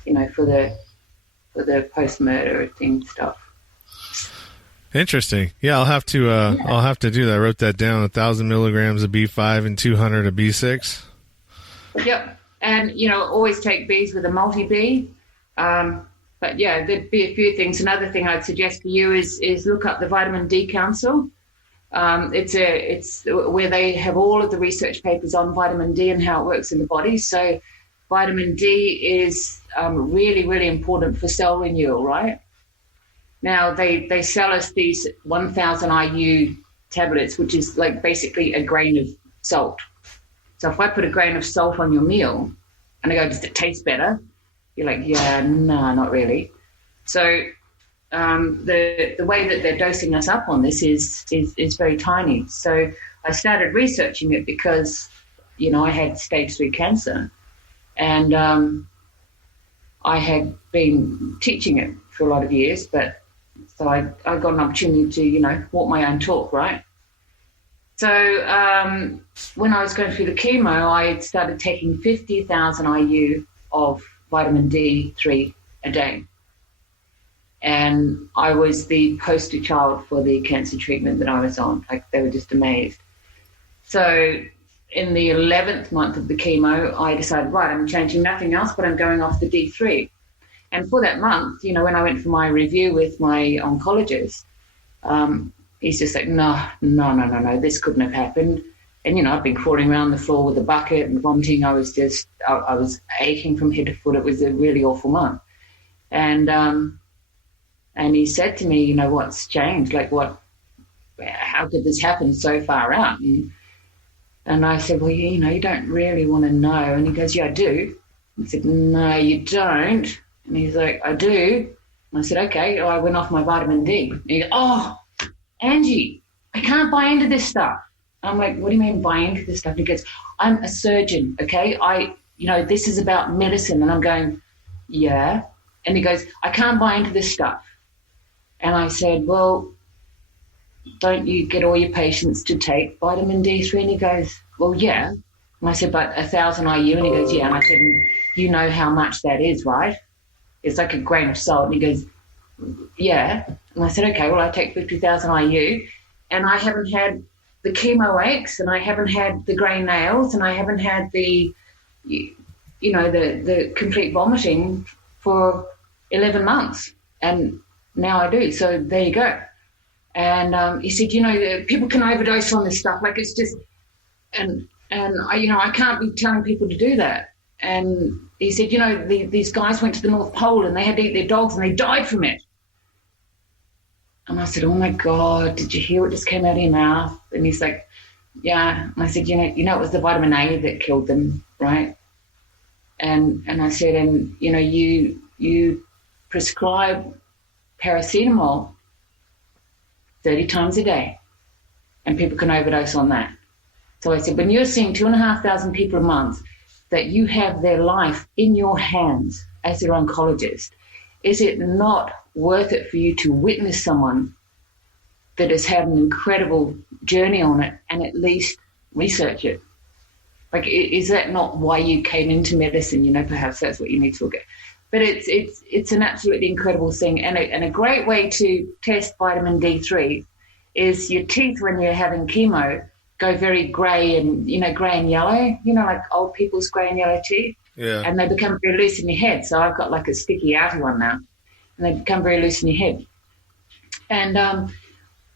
you know, for the post-murder thing stuff. Interesting. Yeah, I'll have to do that. I wrote that down: 1,000 milligrams of B5 and 200 of B6. Yep, and you know, always take Bs with a multi-B. But yeah, there'd be a few things. Another thing I'd suggest for you is look up the Vitamin D Council. It's where they have all of the research papers on vitamin D and how it works in the body. So vitamin D is really, really important for cell renewal, right? Now, they sell us these 1,000 IU tablets, which is like basically a grain of salt. So if I put a grain of salt on your meal and I go, does it taste better? You're like, yeah, no, not really. So the way that they're dosing us up on this is very tiny. So I started researching it because, I had stage 3 cancer, and I had been teaching it for a lot of years, but so I got an opportunity to, walk my own talk, right? So when I was going through the chemo, I started taking 50,000 IU of vitamin D3 a day. And I was the poster child for the cancer treatment that I was on. Like, they were just amazed. So in the 11th month of the chemo, I decided, right, I'm changing nothing else, but I'm going off the D3. And for that month, when I went for my review with my oncologist, he's just like, no, this couldn't have happened. And, I've been crawling around the floor with a bucket and vomiting. I was aching from head to foot. It was a really awful month. And he said to me, what's changed? Like, how could this happen so far out? And I said, well, you don't really want to know. And he goes, yeah, I do. I said, no, you don't. And he's like, I do. And I said, okay. I went off my vitamin D. And he goes, oh, Anjii, I can't buy into this stuff. I'm like, what do you mean buy into this stuff? And he goes, I'm a surgeon, okay? This is about medicine. And I'm going, yeah. And he goes, I can't buy into this stuff. And I said, well, don't you get all your patients to take vitamin D3? And he goes, well, yeah. And I said, but 1,000 IU? And he goes, yeah. And I said, you know how much that is, right? It's like a grain of salt. And he goes, yeah. And I said, okay, well, I take 50,000 IU, and I haven't had the chemo aches, and I haven't had the grey nails, and I haven't had the complete vomiting for 11 months. And now I do. So there you go. And he said, people can overdose on this stuff. Like, it's just, and I can't be telling people to do that. And he said, these guys went to the North Pole and they had to eat their dogs and they died from it. And I said, oh my God, did you hear what just came out of your mouth? And he's like, yeah. And I said, it was the vitamin A that killed them, right? And I said, and you prescribe paracetamol 30 times a day, and people can overdose on that. So I said, when you're seeing 2,500 people a month that you have their life in your hands as their oncologist, is it not worth it for you to witness someone that has had an incredible journey on it and at least research it? Like, is that not why you came into medicine? Perhaps that's what you need to look at. But it's an absolutely incredible thing. And a great way to test vitamin D3 is your teeth, when you're having chemo, go very grey and yellow, like old people's grey and yellow teeth. Yeah. And they become very loose in your head. So I've got like a sticky outy one now. And they become very loose in your head. And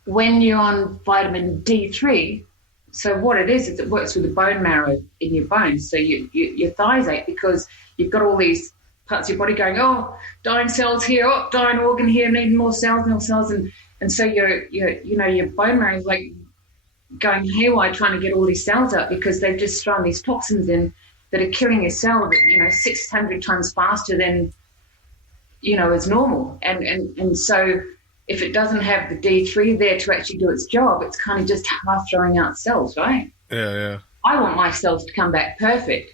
when you're on vitamin D3, so what it is it works with the bone marrow in your bones. So your thighs ache because you've got all these parts of your body going, oh, dying cells here, oh, dying organ here, needing more cells. And so your bone marrow is like going haywire trying to get all these cells out because they've just thrown these toxins in that are killing your cell, 600 times faster than, is normal. And so if it doesn't have the D3 there to actually do its job, it's kind of just half throwing out cells, right? Yeah. I want my cells to come back perfect.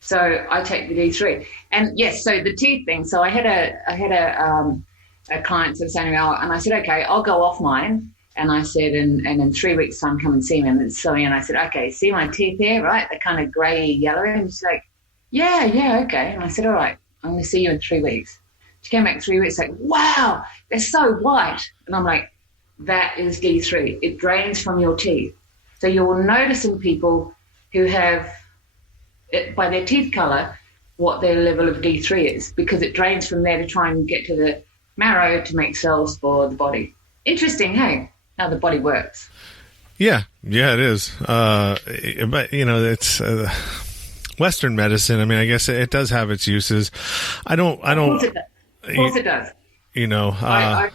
So I take the D3. And yes, so the teeth thing. So I had a client sort of saying, and I said, okay, I'll go off mine. And I said, and in 3 weeks' time, come and see me. And I said, okay, see my teeth here, right? They're kind of grey, yellow. And she's like, yeah, okay. And I said, all right, I'm going to see you in 3 weeks. She came back 3 weeks, like, wow, they're so white. And I'm like, that is D3. It drains from your teeth. So you'll notice in people who have, by their teeth colour, what their level of D3 is, because it drains from there to try and get to the marrow to make cells for the body. Interesting, hey, how the body works. Yeah, it is. But, it's Western medicine. I mean, I guess it does have its uses. I don't. Of course it does. you know, I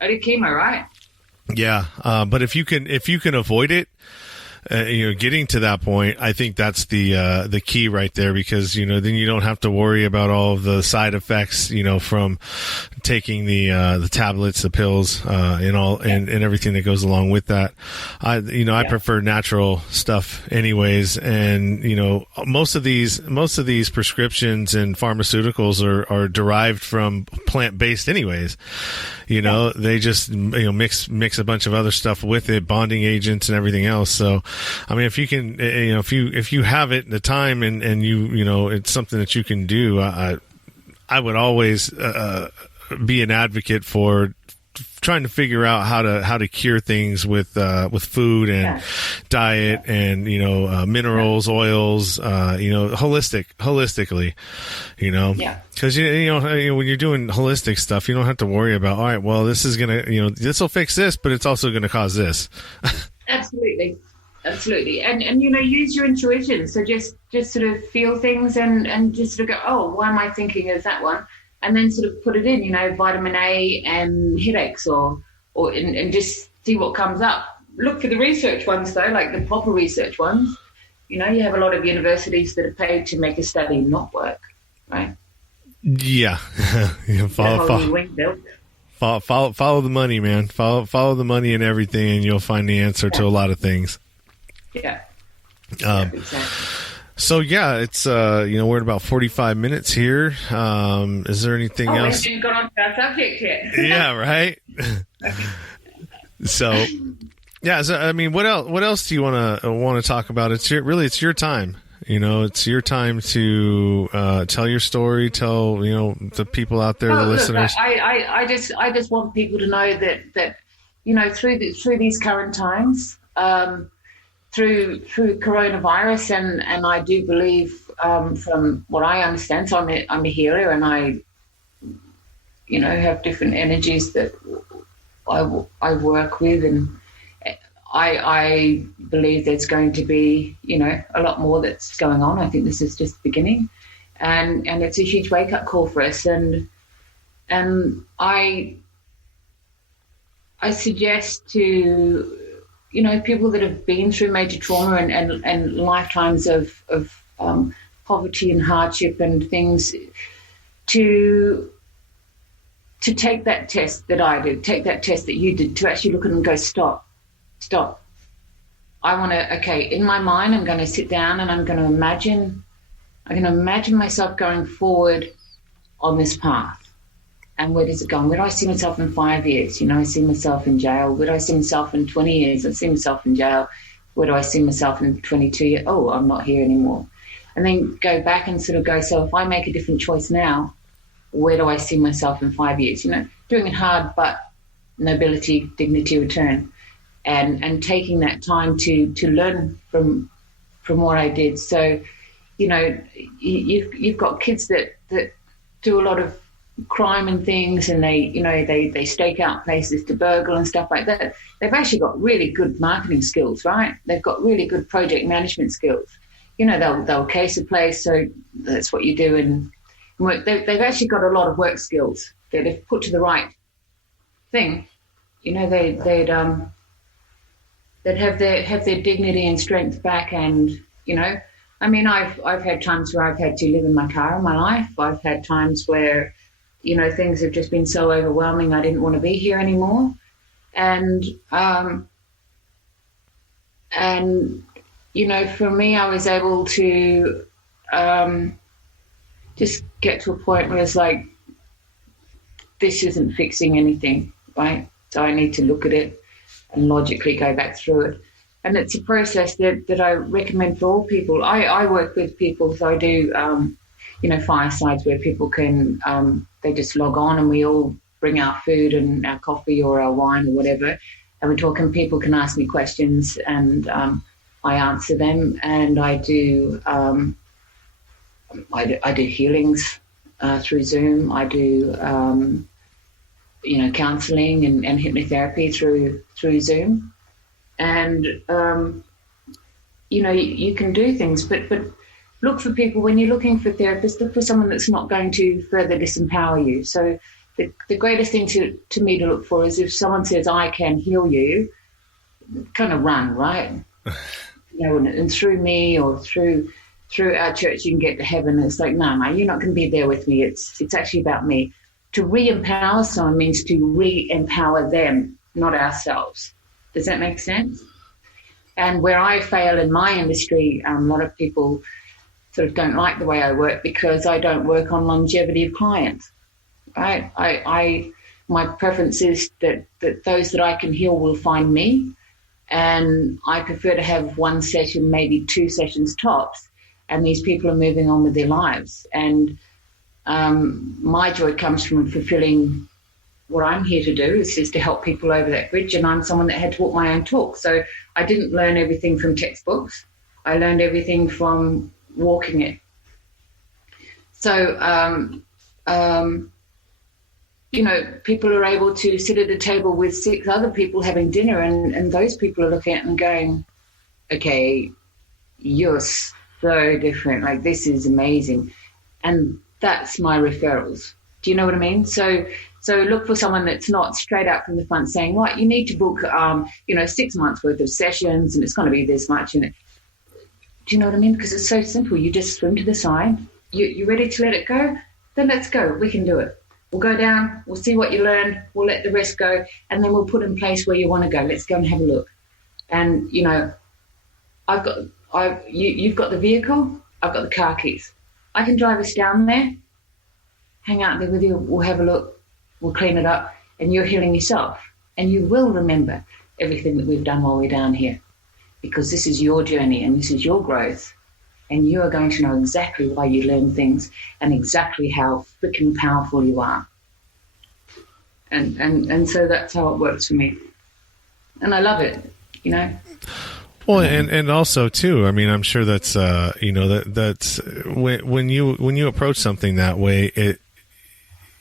did chemo, right? Yeah. But if you can avoid it, you know, getting to that point, I think that's the key right there, because, you know, then you don't have to worry about all of the side effects, you know, from taking the tablets, the pills, and everything that goes along with that. I prefer natural stuff anyways. And, you know, most of these prescriptions and pharmaceuticals are derived from plant-based anyways. You know, they just, you know, mix a bunch of other stuff with it, bonding agents and everything else. So, I mean, if you can, you know, if you have it, the time, and you know, it's something that you can do, I would always be an advocate for trying to figure out how to cure things with food and diet and, you know, minerals, oils, you know, holistically, you know, because you know when you're doing holistic stuff, you don't have to worry about, all right, well, this is gonna, you know, this will fix this, but it's also going to cause this. Absolutely. And you know, use your intuition. So just sort of feel things and just sort of go, oh, why am I thinking of that one? And then sort of put it in, you know, vitamin A and headaches or just see what comes up. Look for the research ones though, like the proper research ones. You know, you have a lot of universities that are paid to make a study not work, right? Yeah. Follow the money, man. Follow the money and everything, and you'll find the answer to a lot of things. Yeah. Exactly. So yeah, it's you know, we're at about 45 minutes here. Is there anything else? We haven't got on to our subject yet. Yeah, right. So yeah, so I mean, what else do you want to talk about? It's your time. You know, it's your time to tell your story, tell, you know, the people out there, the listeners. I just want people to know that you know, through these current times, through coronavirus, and I do believe, from what I understand, so I'm a healer, and I, you know, have different energies that I work with, and I believe there's going to be, you know, a lot more that's going on. I think this is just the beginning, and it's a huge wake up call for us. And I suggest to, you know, people that have been through major trauma and lifetimes of poverty and hardship and things, to take that test that I did, take that test that you did, to actually look at it and go, stop. I want to, okay, in my mind, I'm going to sit down and I'm going to imagine myself going forward on this path. And where does it go? Where do I see myself in 5 years? You know, I see myself in jail. Where do I see myself in 20 years? I see myself in jail. Where do I see myself in 22 years? Oh, I'm not here anymore. And then go back and sort of go, so if I make a different choice now, where do I see myself in 5 years? You know, doing it hard, but nobility, dignity, return. And taking that time to learn from what I did. So, you know, you've got kids that do a lot of crime and things, and they stake out places to burgle and stuff like that. They've actually got really good marketing skills, right? They've got really good project management skills. You know, they'll case a place, so that's what you do. And they've actually got a lot of work skills that if put to the right thing, you know, they'd have their dignity and strength back. And, you know, I mean, I've had times where I've had to live in my car in my life. I've had times where, you know, things have just been so overwhelming I didn't want to be here anymore. And you know, for me, I was able to just get to a point where it's like, this isn't fixing anything, right? So I need to look at it and logically go back through it. And it's a process that I recommend for all people. I work with people, so I do, you know, firesides where people can, they just log on and we all bring our food and our coffee or our wine or whatever, and we're talking. People can ask me questions and I answer them. And I do healings through Zoom. I do you know, counselling and hypnotherapy through Zoom. And you know, you can do things, but look for people when you're looking for therapists. Look for someone that's not going to further disempower you. So the greatest thing to me to look for is if someone says, I can heal you, kind of run, right? And through me or through our church, you can get to heaven. It's like, no, you're not going to be there with me. It's actually about me. To re-empower someone means to re-empower them, not ourselves. Does that make sense? And where I fail in my industry, a lot of people sort of don't like the way I work because I don't work on longevity of clients. Right? My preference is that those that I can heal will find me, and I prefer to have one session, maybe 2 sessions tops, and these people are moving on with their lives. And my joy comes from fulfilling what I'm here to do, is to help people over that bridge, and I'm someone that had to walk my own talk. So I didn't learn everything from textbooks. I learned everything from walking it. So, people are able to sit at a table with 6 other people having dinner, and those people are looking at them going, okay, you're so different. Like, this is amazing. And that's my referrals. Do you know what I mean? So look for someone that's not straight out from the front saying, right, you need to book, 6 months worth of sessions, and it's going to be this much in it. Do you know what I mean? Because it's so simple. You just swim to the side. You're ready to let it go? Then let's go. We can do it. We'll go down. We'll see what you learned. We'll let the rest go. And then we'll put in place where you want to go. Let's go and have a look. And, you've got the vehicle. I've got the car keys. I can drive us down there, hang out there with you. We'll have a look. We'll clean it up. And you're healing yourself. And you will remember everything that we've done while we're down here. Because this is your journey and this is your growth, and you are going to know exactly why you learn things and exactly how freaking powerful you are. And so that's how it works for me, and I love it. Well, and also too, I mean, I'm sure that's that's when you approach something that way,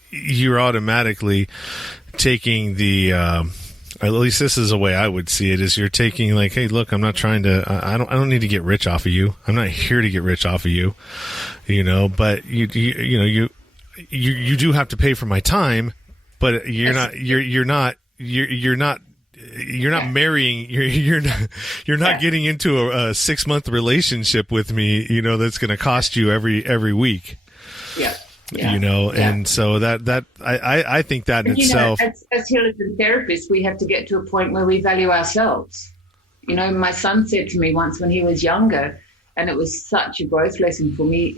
you're automatically taking the. At least this is the way I would see it, is you're taking like, hey, look, I'm not trying to, I don't need to get rich off of you. I'm not here to get rich off of you, but you do have to pay for my time, but you're not marrying, you're not getting into a 6-month relationship with me, that's going to cost you every week. Yeah. And so that I think that in itself, as healers and therapists, we have to get to a point where we value ourselves. My son said to me once when he was younger, and it was such a growth lesson for me.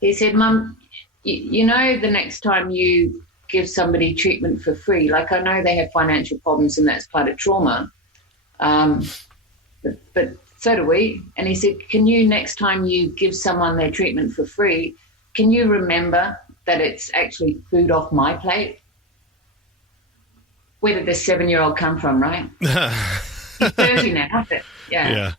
He said, Mum, the next time you give somebody treatment for free, like I know they have financial problems and that's part of trauma, but so do we. And he said, can you, next time you give someone their treatment for free, can you remember that it's actually food off my plate? Where did this 7-year-old come from, right? He's 30 now. Yeah.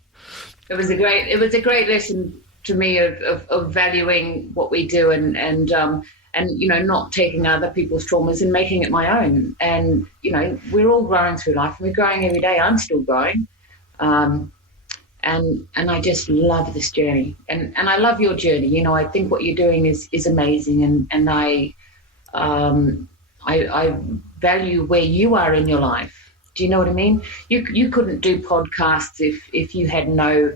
It was a great lesson to me of valuing what we do and not taking other people's traumas and making it my own. And we're all growing through life, and we're growing every day. I'm still growing. And I just love this journey, and I love your journey. I think what you're doing is amazing, and I value where you are in your life. Do you know what I mean? You couldn't do podcasts if you had no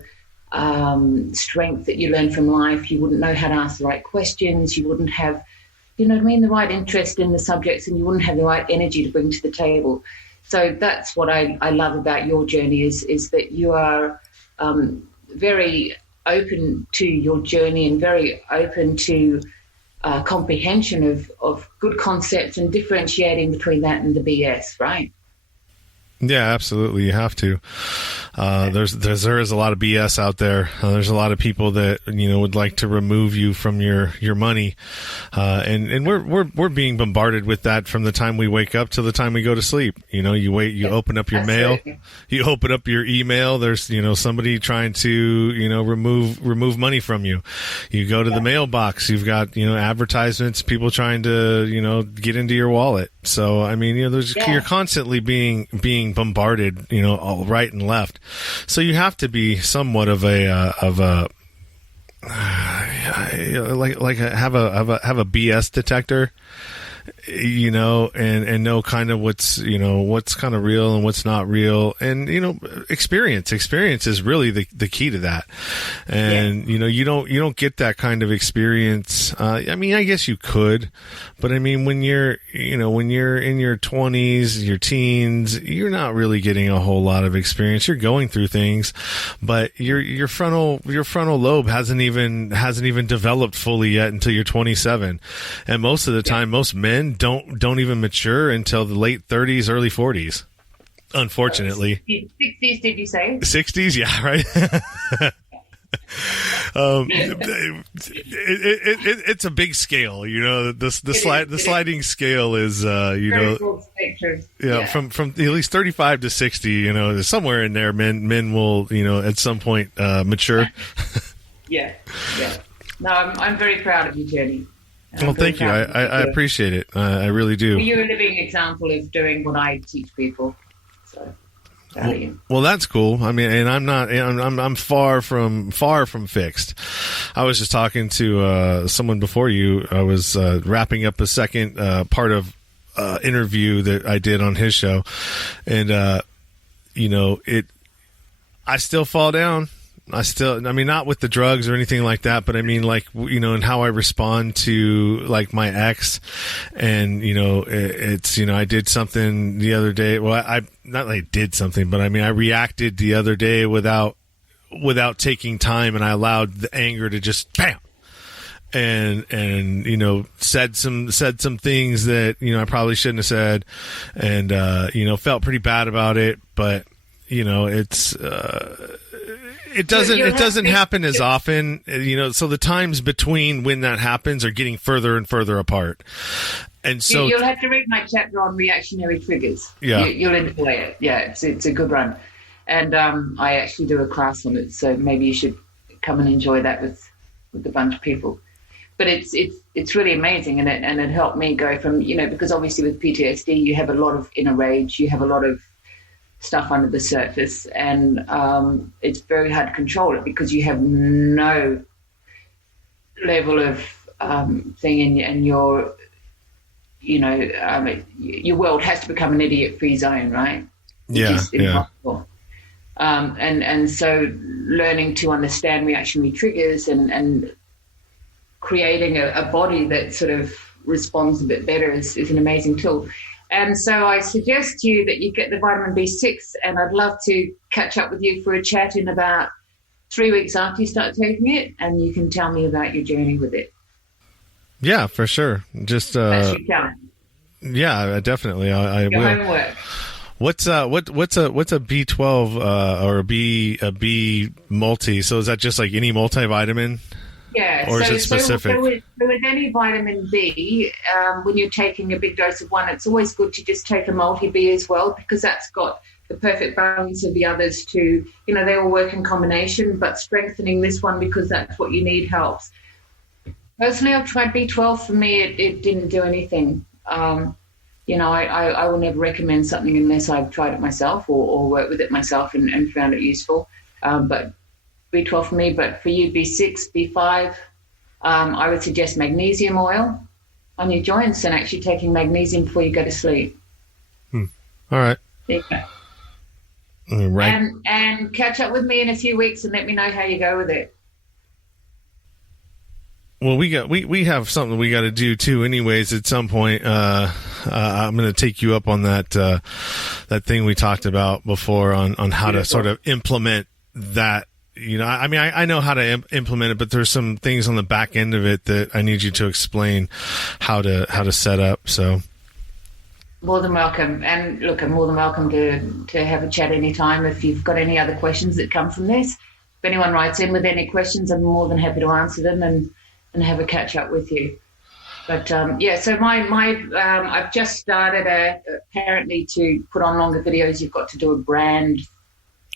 strength that you learned from life. You wouldn't know how to ask the right questions. You wouldn't have, the right interest in the subjects, and you wouldn't have the right energy to bring to the table. So that's what I love about your journey is that you are very open to your journey and very open to comprehension of good concepts and differentiating between that and the BS, right? Yeah, absolutely. You have to. There is a lot of BS out there. There's a lot of people that would like to remove you from your money, and we're being bombarded with that from the time we wake up to the time we go to sleep. You open up your mail, you open up your email. There's somebody trying to remove money from you. You go to the mailbox. You've got advertisements, people trying to get into your wallet. So I mean you're constantly being bombarded all right and left. So you have to be somewhat of a have a BS detector, and know kind of what's kind of real and what's not real. And, experience is really the key to that. And, you don't get that kind of experience. I mean, I guess you could, but I mean, when you're in your 20s, your teens, you're not really getting a whole lot of experience. You're going through things, but your frontal lobe hasn't even developed fully yet until you're 27. And most of the time, most men don't even mature until the late 30s, early 40s. Unfortunately. 60s, did you say? 60s, yeah, right. It's a big scale, the sliding scale is from at least 35 to 60, somewhere in there men will at some point mature. yeah no, I'm very proud of your journey. Well, thank you. I appreciate it. I really do. You're a living example of doing what I teach people. So, well, that's cool. I mean, and I'm far from fixed. I was just talking to someone before you. I was wrapping up a second part of interview that I did on his show, and I still fall down. Not with the drugs or anything like that, but I mean, and how I respond to like my ex, and it's I did something the other day. Well, I not like did something, but I mean, I reacted the other day without taking time, and I allowed the anger to just bam, and said some things that I probably shouldn't have said, and felt pretty bad about it, but it's. It doesn't happen as often, so the times between when that happens are getting further and further apart. And so you'll have to read my chapter on reactionary triggers. Yeah. You'll enjoy it. Yeah, it's a good run. And I actually do a class on it, so maybe you should come and enjoy that with a bunch of people. But it's really amazing, and it helped me go from, because obviously with PTSD you have a lot of inner rage, you have a lot of stuff under the surface, and it's very hard to control it because you have no level of thing, and your your world has to become an idiot-free zone, right? Yeah, which is impossible. And so learning to understand reactionary triggers and creating a body that sort of responds a bit better is an amazing tool. And so I suggest to you that you get the vitamin B6, and I'd love to catch up with you for a chat in about 3 weeks after you start taking it, and you can tell me about your journey with it. Yeah, for sure. Just that's your challenge. Yeah, definitely. I your will. homework. What's a B12 or a B multi? So is that just like any multivitamin? Yeah, or is it specific? So with any vitamin B, when you're taking a big dose of one, it's always good to just take a multi-B as well, because that's got the perfect balance of the others to, they all work in combination, but strengthening this one because that's what you need helps. Personally, I've tried B12. For me, it didn't do anything. I will never recommend something unless I've tried it myself or worked with it myself and found it useful. But B12 for me, but for you, B6, B5, I would suggest magnesium oil on your joints and actually taking magnesium before you go to sleep. All right. There you go. Right. And catch up with me in a few weeks and let me know how you go with it. Well, we have something we got to do too. Anyways, at some point, I'm going to take you up on that thing we talked about before on how to sort of implement that. I know how to implement it, but there's some things on the back end of it that I need you to explain how to set up. So. More than welcome. And look, I'm more than welcome to have a chat anytime if you've got any other questions that come from this. If anyone writes in with any questions, I'm more than happy to answer them and have a catch up with you. But so I've just started apparently to put on longer videos. You've got to do a brand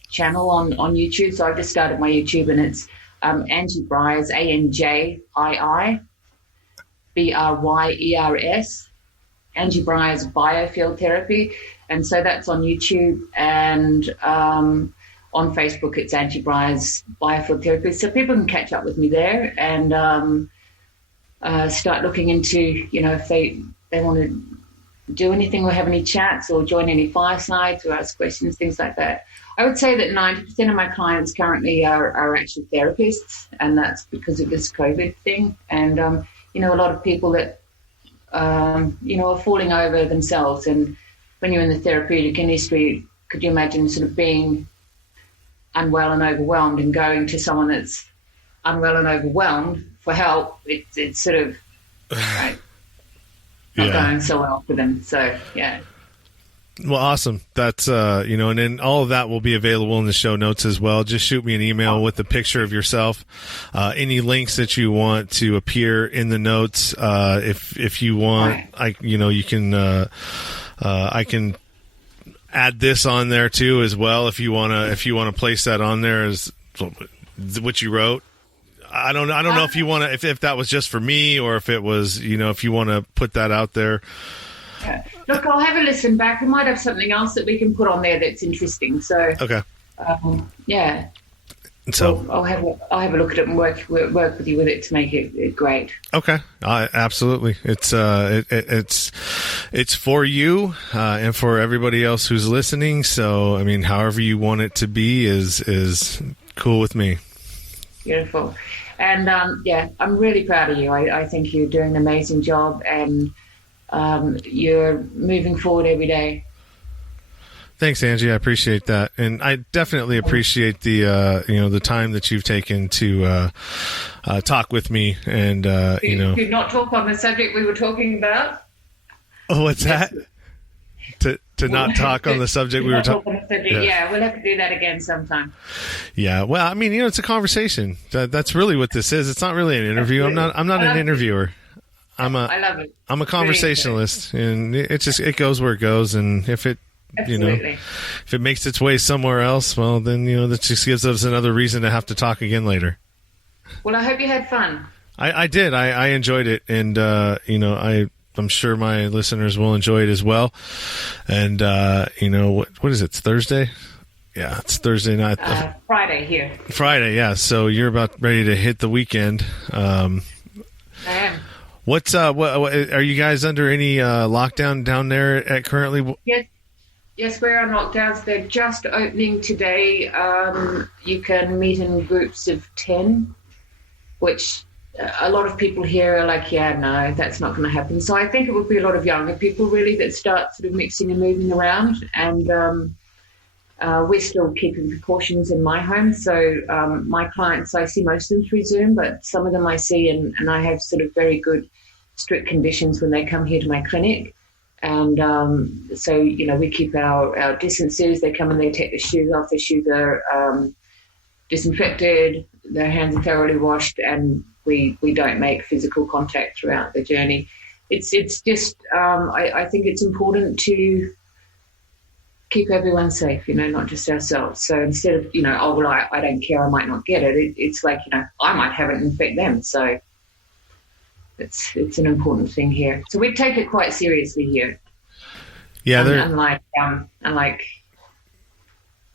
channel on YouTube. So I've just started my YouTube, and it's Anjii Bryers, ANJII BRYERS, Anjii Bryers Biofield Therapy. And so that's on YouTube, and on Facebook it's Anjii Bryers Biofield Therapy. So people can catch up with me there and start looking into, if they they want to do anything or have any chats or join any firesides or ask questions, things like that. I would say that 90% of my clients currently are actually therapists, and that's because of this COVID thing. And, a lot of people that, are falling over themselves. And when you're in the therapeutic industry, could you imagine sort of being unwell and overwhelmed and going to someone that's unwell and overwhelmed for help? It's sort of not going so well for them. So, yeah. Well, awesome. That's, and then all of that will be available in the show notes as well. Just shoot me an email with a picture of yourself, any links that you want to appear in the notes. If you want, you can, I can add this on there too as well. If you want to place that on there as what you wrote. I don't know if you want to, if that was just for me or if it was, if you want to put that out there. Look, I'll have a listen back. We might have something else that we can put on there that's interesting. So, okay, yeah. So I'll have a look at it and work with you with it to make it great. Okay, absolutely. It's for you and for everybody else who's listening. So, I mean, however you want it to be is cool with me. Beautiful, and I'm really proud of you. I think you're doing an amazing job, and you're moving forward every day. Thanks, Anjii. I appreciate that, and I definitely appreciate the time that you've taken to talk with me. And did not talk on the subject we were talking about. Oh, what's that? To not talk on the subject we were talking. Yeah, we'll have to do that again sometime. Yeah, well, I mean, it's a conversation. That's really what this is. It's not really an interview. Absolutely. I'm not an interviewer. I love it. I'm a conversationalist, and it goes where it goes, and if it if it makes its way somewhere else, well, then that just gives us another reason to have to talk again later. Well, I hope you had fun. I did. I enjoyed it, and I'm sure my listeners will enjoy it as well. And what is it? It's Thursday. Yeah, it's Thursday night. Friday here. Friday, yeah. So you're about ready to hit the weekend. I am. What are you guys under any lockdown down there at currently? Yes, we're on lockdowns. They're just opening today. You can meet in groups of 10, which a lot of people here are like, yeah, no, that's not going to happen. So I think it would be a lot of younger people really that start sort of mixing and moving around. And we're still keeping precautions in my home. So my clients, I see most of them through Zoom, but some of them I see and I have sort of very good strict conditions when they come here to my clinic. And so, we keep our distances. They come and they take their shoes off. Their shoes are disinfected. Their hands are thoroughly washed, and we don't make physical contact throughout the journey. It's just I think it's important to keep everyone safe, not just ourselves. So instead of I don't care, I might not get it. It's like I might have it and infect them. So it's an important thing here. So we take it quite seriously here. Yeah, unlike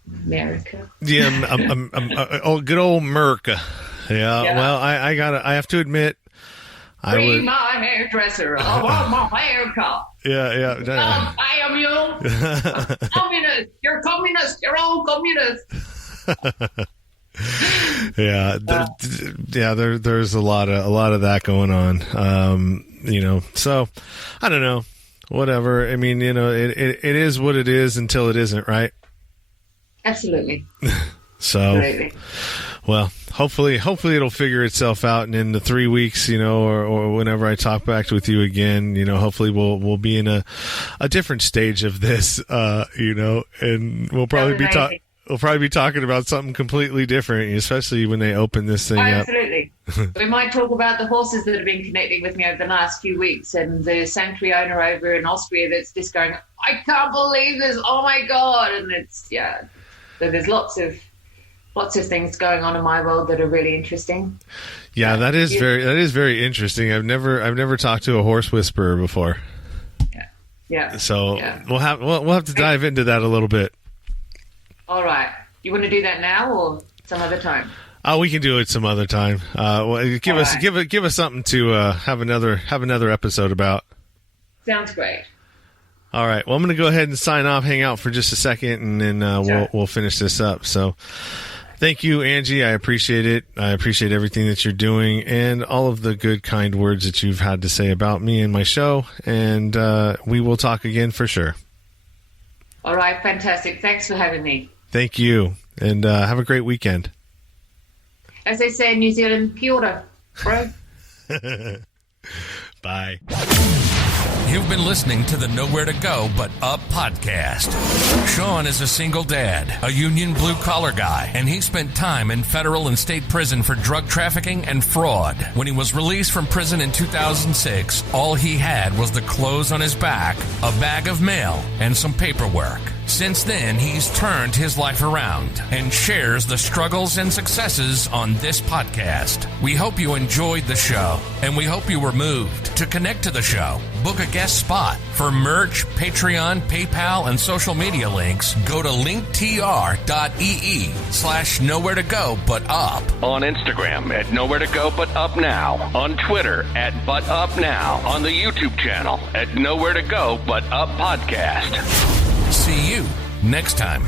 America. Yeah, good old America. Yeah. Well, I have to admit, my hairdresser. I want my haircut. Yeah. I am you. Communist. You're communist. You're all communist. There's a lot of that going on. So I don't know. Whatever. I mean, it is what it is until it isn't, right? Absolutely. So, Absolutely. Well, hopefully it'll figure itself out, and in the 3 weeks, or whenever I talk back with you again, hopefully we'll be in a different stage of this, and we'll probably be talking about something completely different, especially when they open this thing up. Absolutely. We might talk about the horses that have been connecting with me over the last few weeks, and the sanctuary owner over in Austria that's just going, I can't believe this. Oh my God. And so there's lots of things going on in my world that are really interesting. Yeah, that is very interesting. I've never talked to a horse whisperer before. Yeah. So we'll have to dive into that a little bit. All right. You want to do that now or some other time? Oh, we can do it some other time. Give us something to have another episode about. Sounds great. All right. Well, I'm going to go ahead and sign off, hang out for just a second, and then Sure. we'll finish this up. So thank you, Anjii. I appreciate it. I appreciate everything that you're doing and all of the good, kind words that you've had to say about me and my show. And we will talk again for sure. All right. Fantastic. Thanks for having me. Thank you. And have a great weekend. As they say in New Zealand, kia ora, bro. Bye. You've been listening to the Nowhere to Go But Up podcast. Sean is a single dad, a union blue-collar guy, and he spent time in federal and state prison for drug trafficking and fraud. When he was released from prison in 2006, all he had was the clothes on his back, a bag of mail, and some paperwork. Since then, he's turned his life around and shares the struggles and successes on this podcast. We hope you enjoyed the show, and we hope you were moved. To connect to the show, book a guest spot. For merch, Patreon, PayPal, and social media links, go to linktr.ee/nowhere to go but up. On Instagram at Nowhere to Go But Up Now. On Twitter at But Up Now. On the YouTube channel at Nowhere to Go But Up Podcast. See you next time.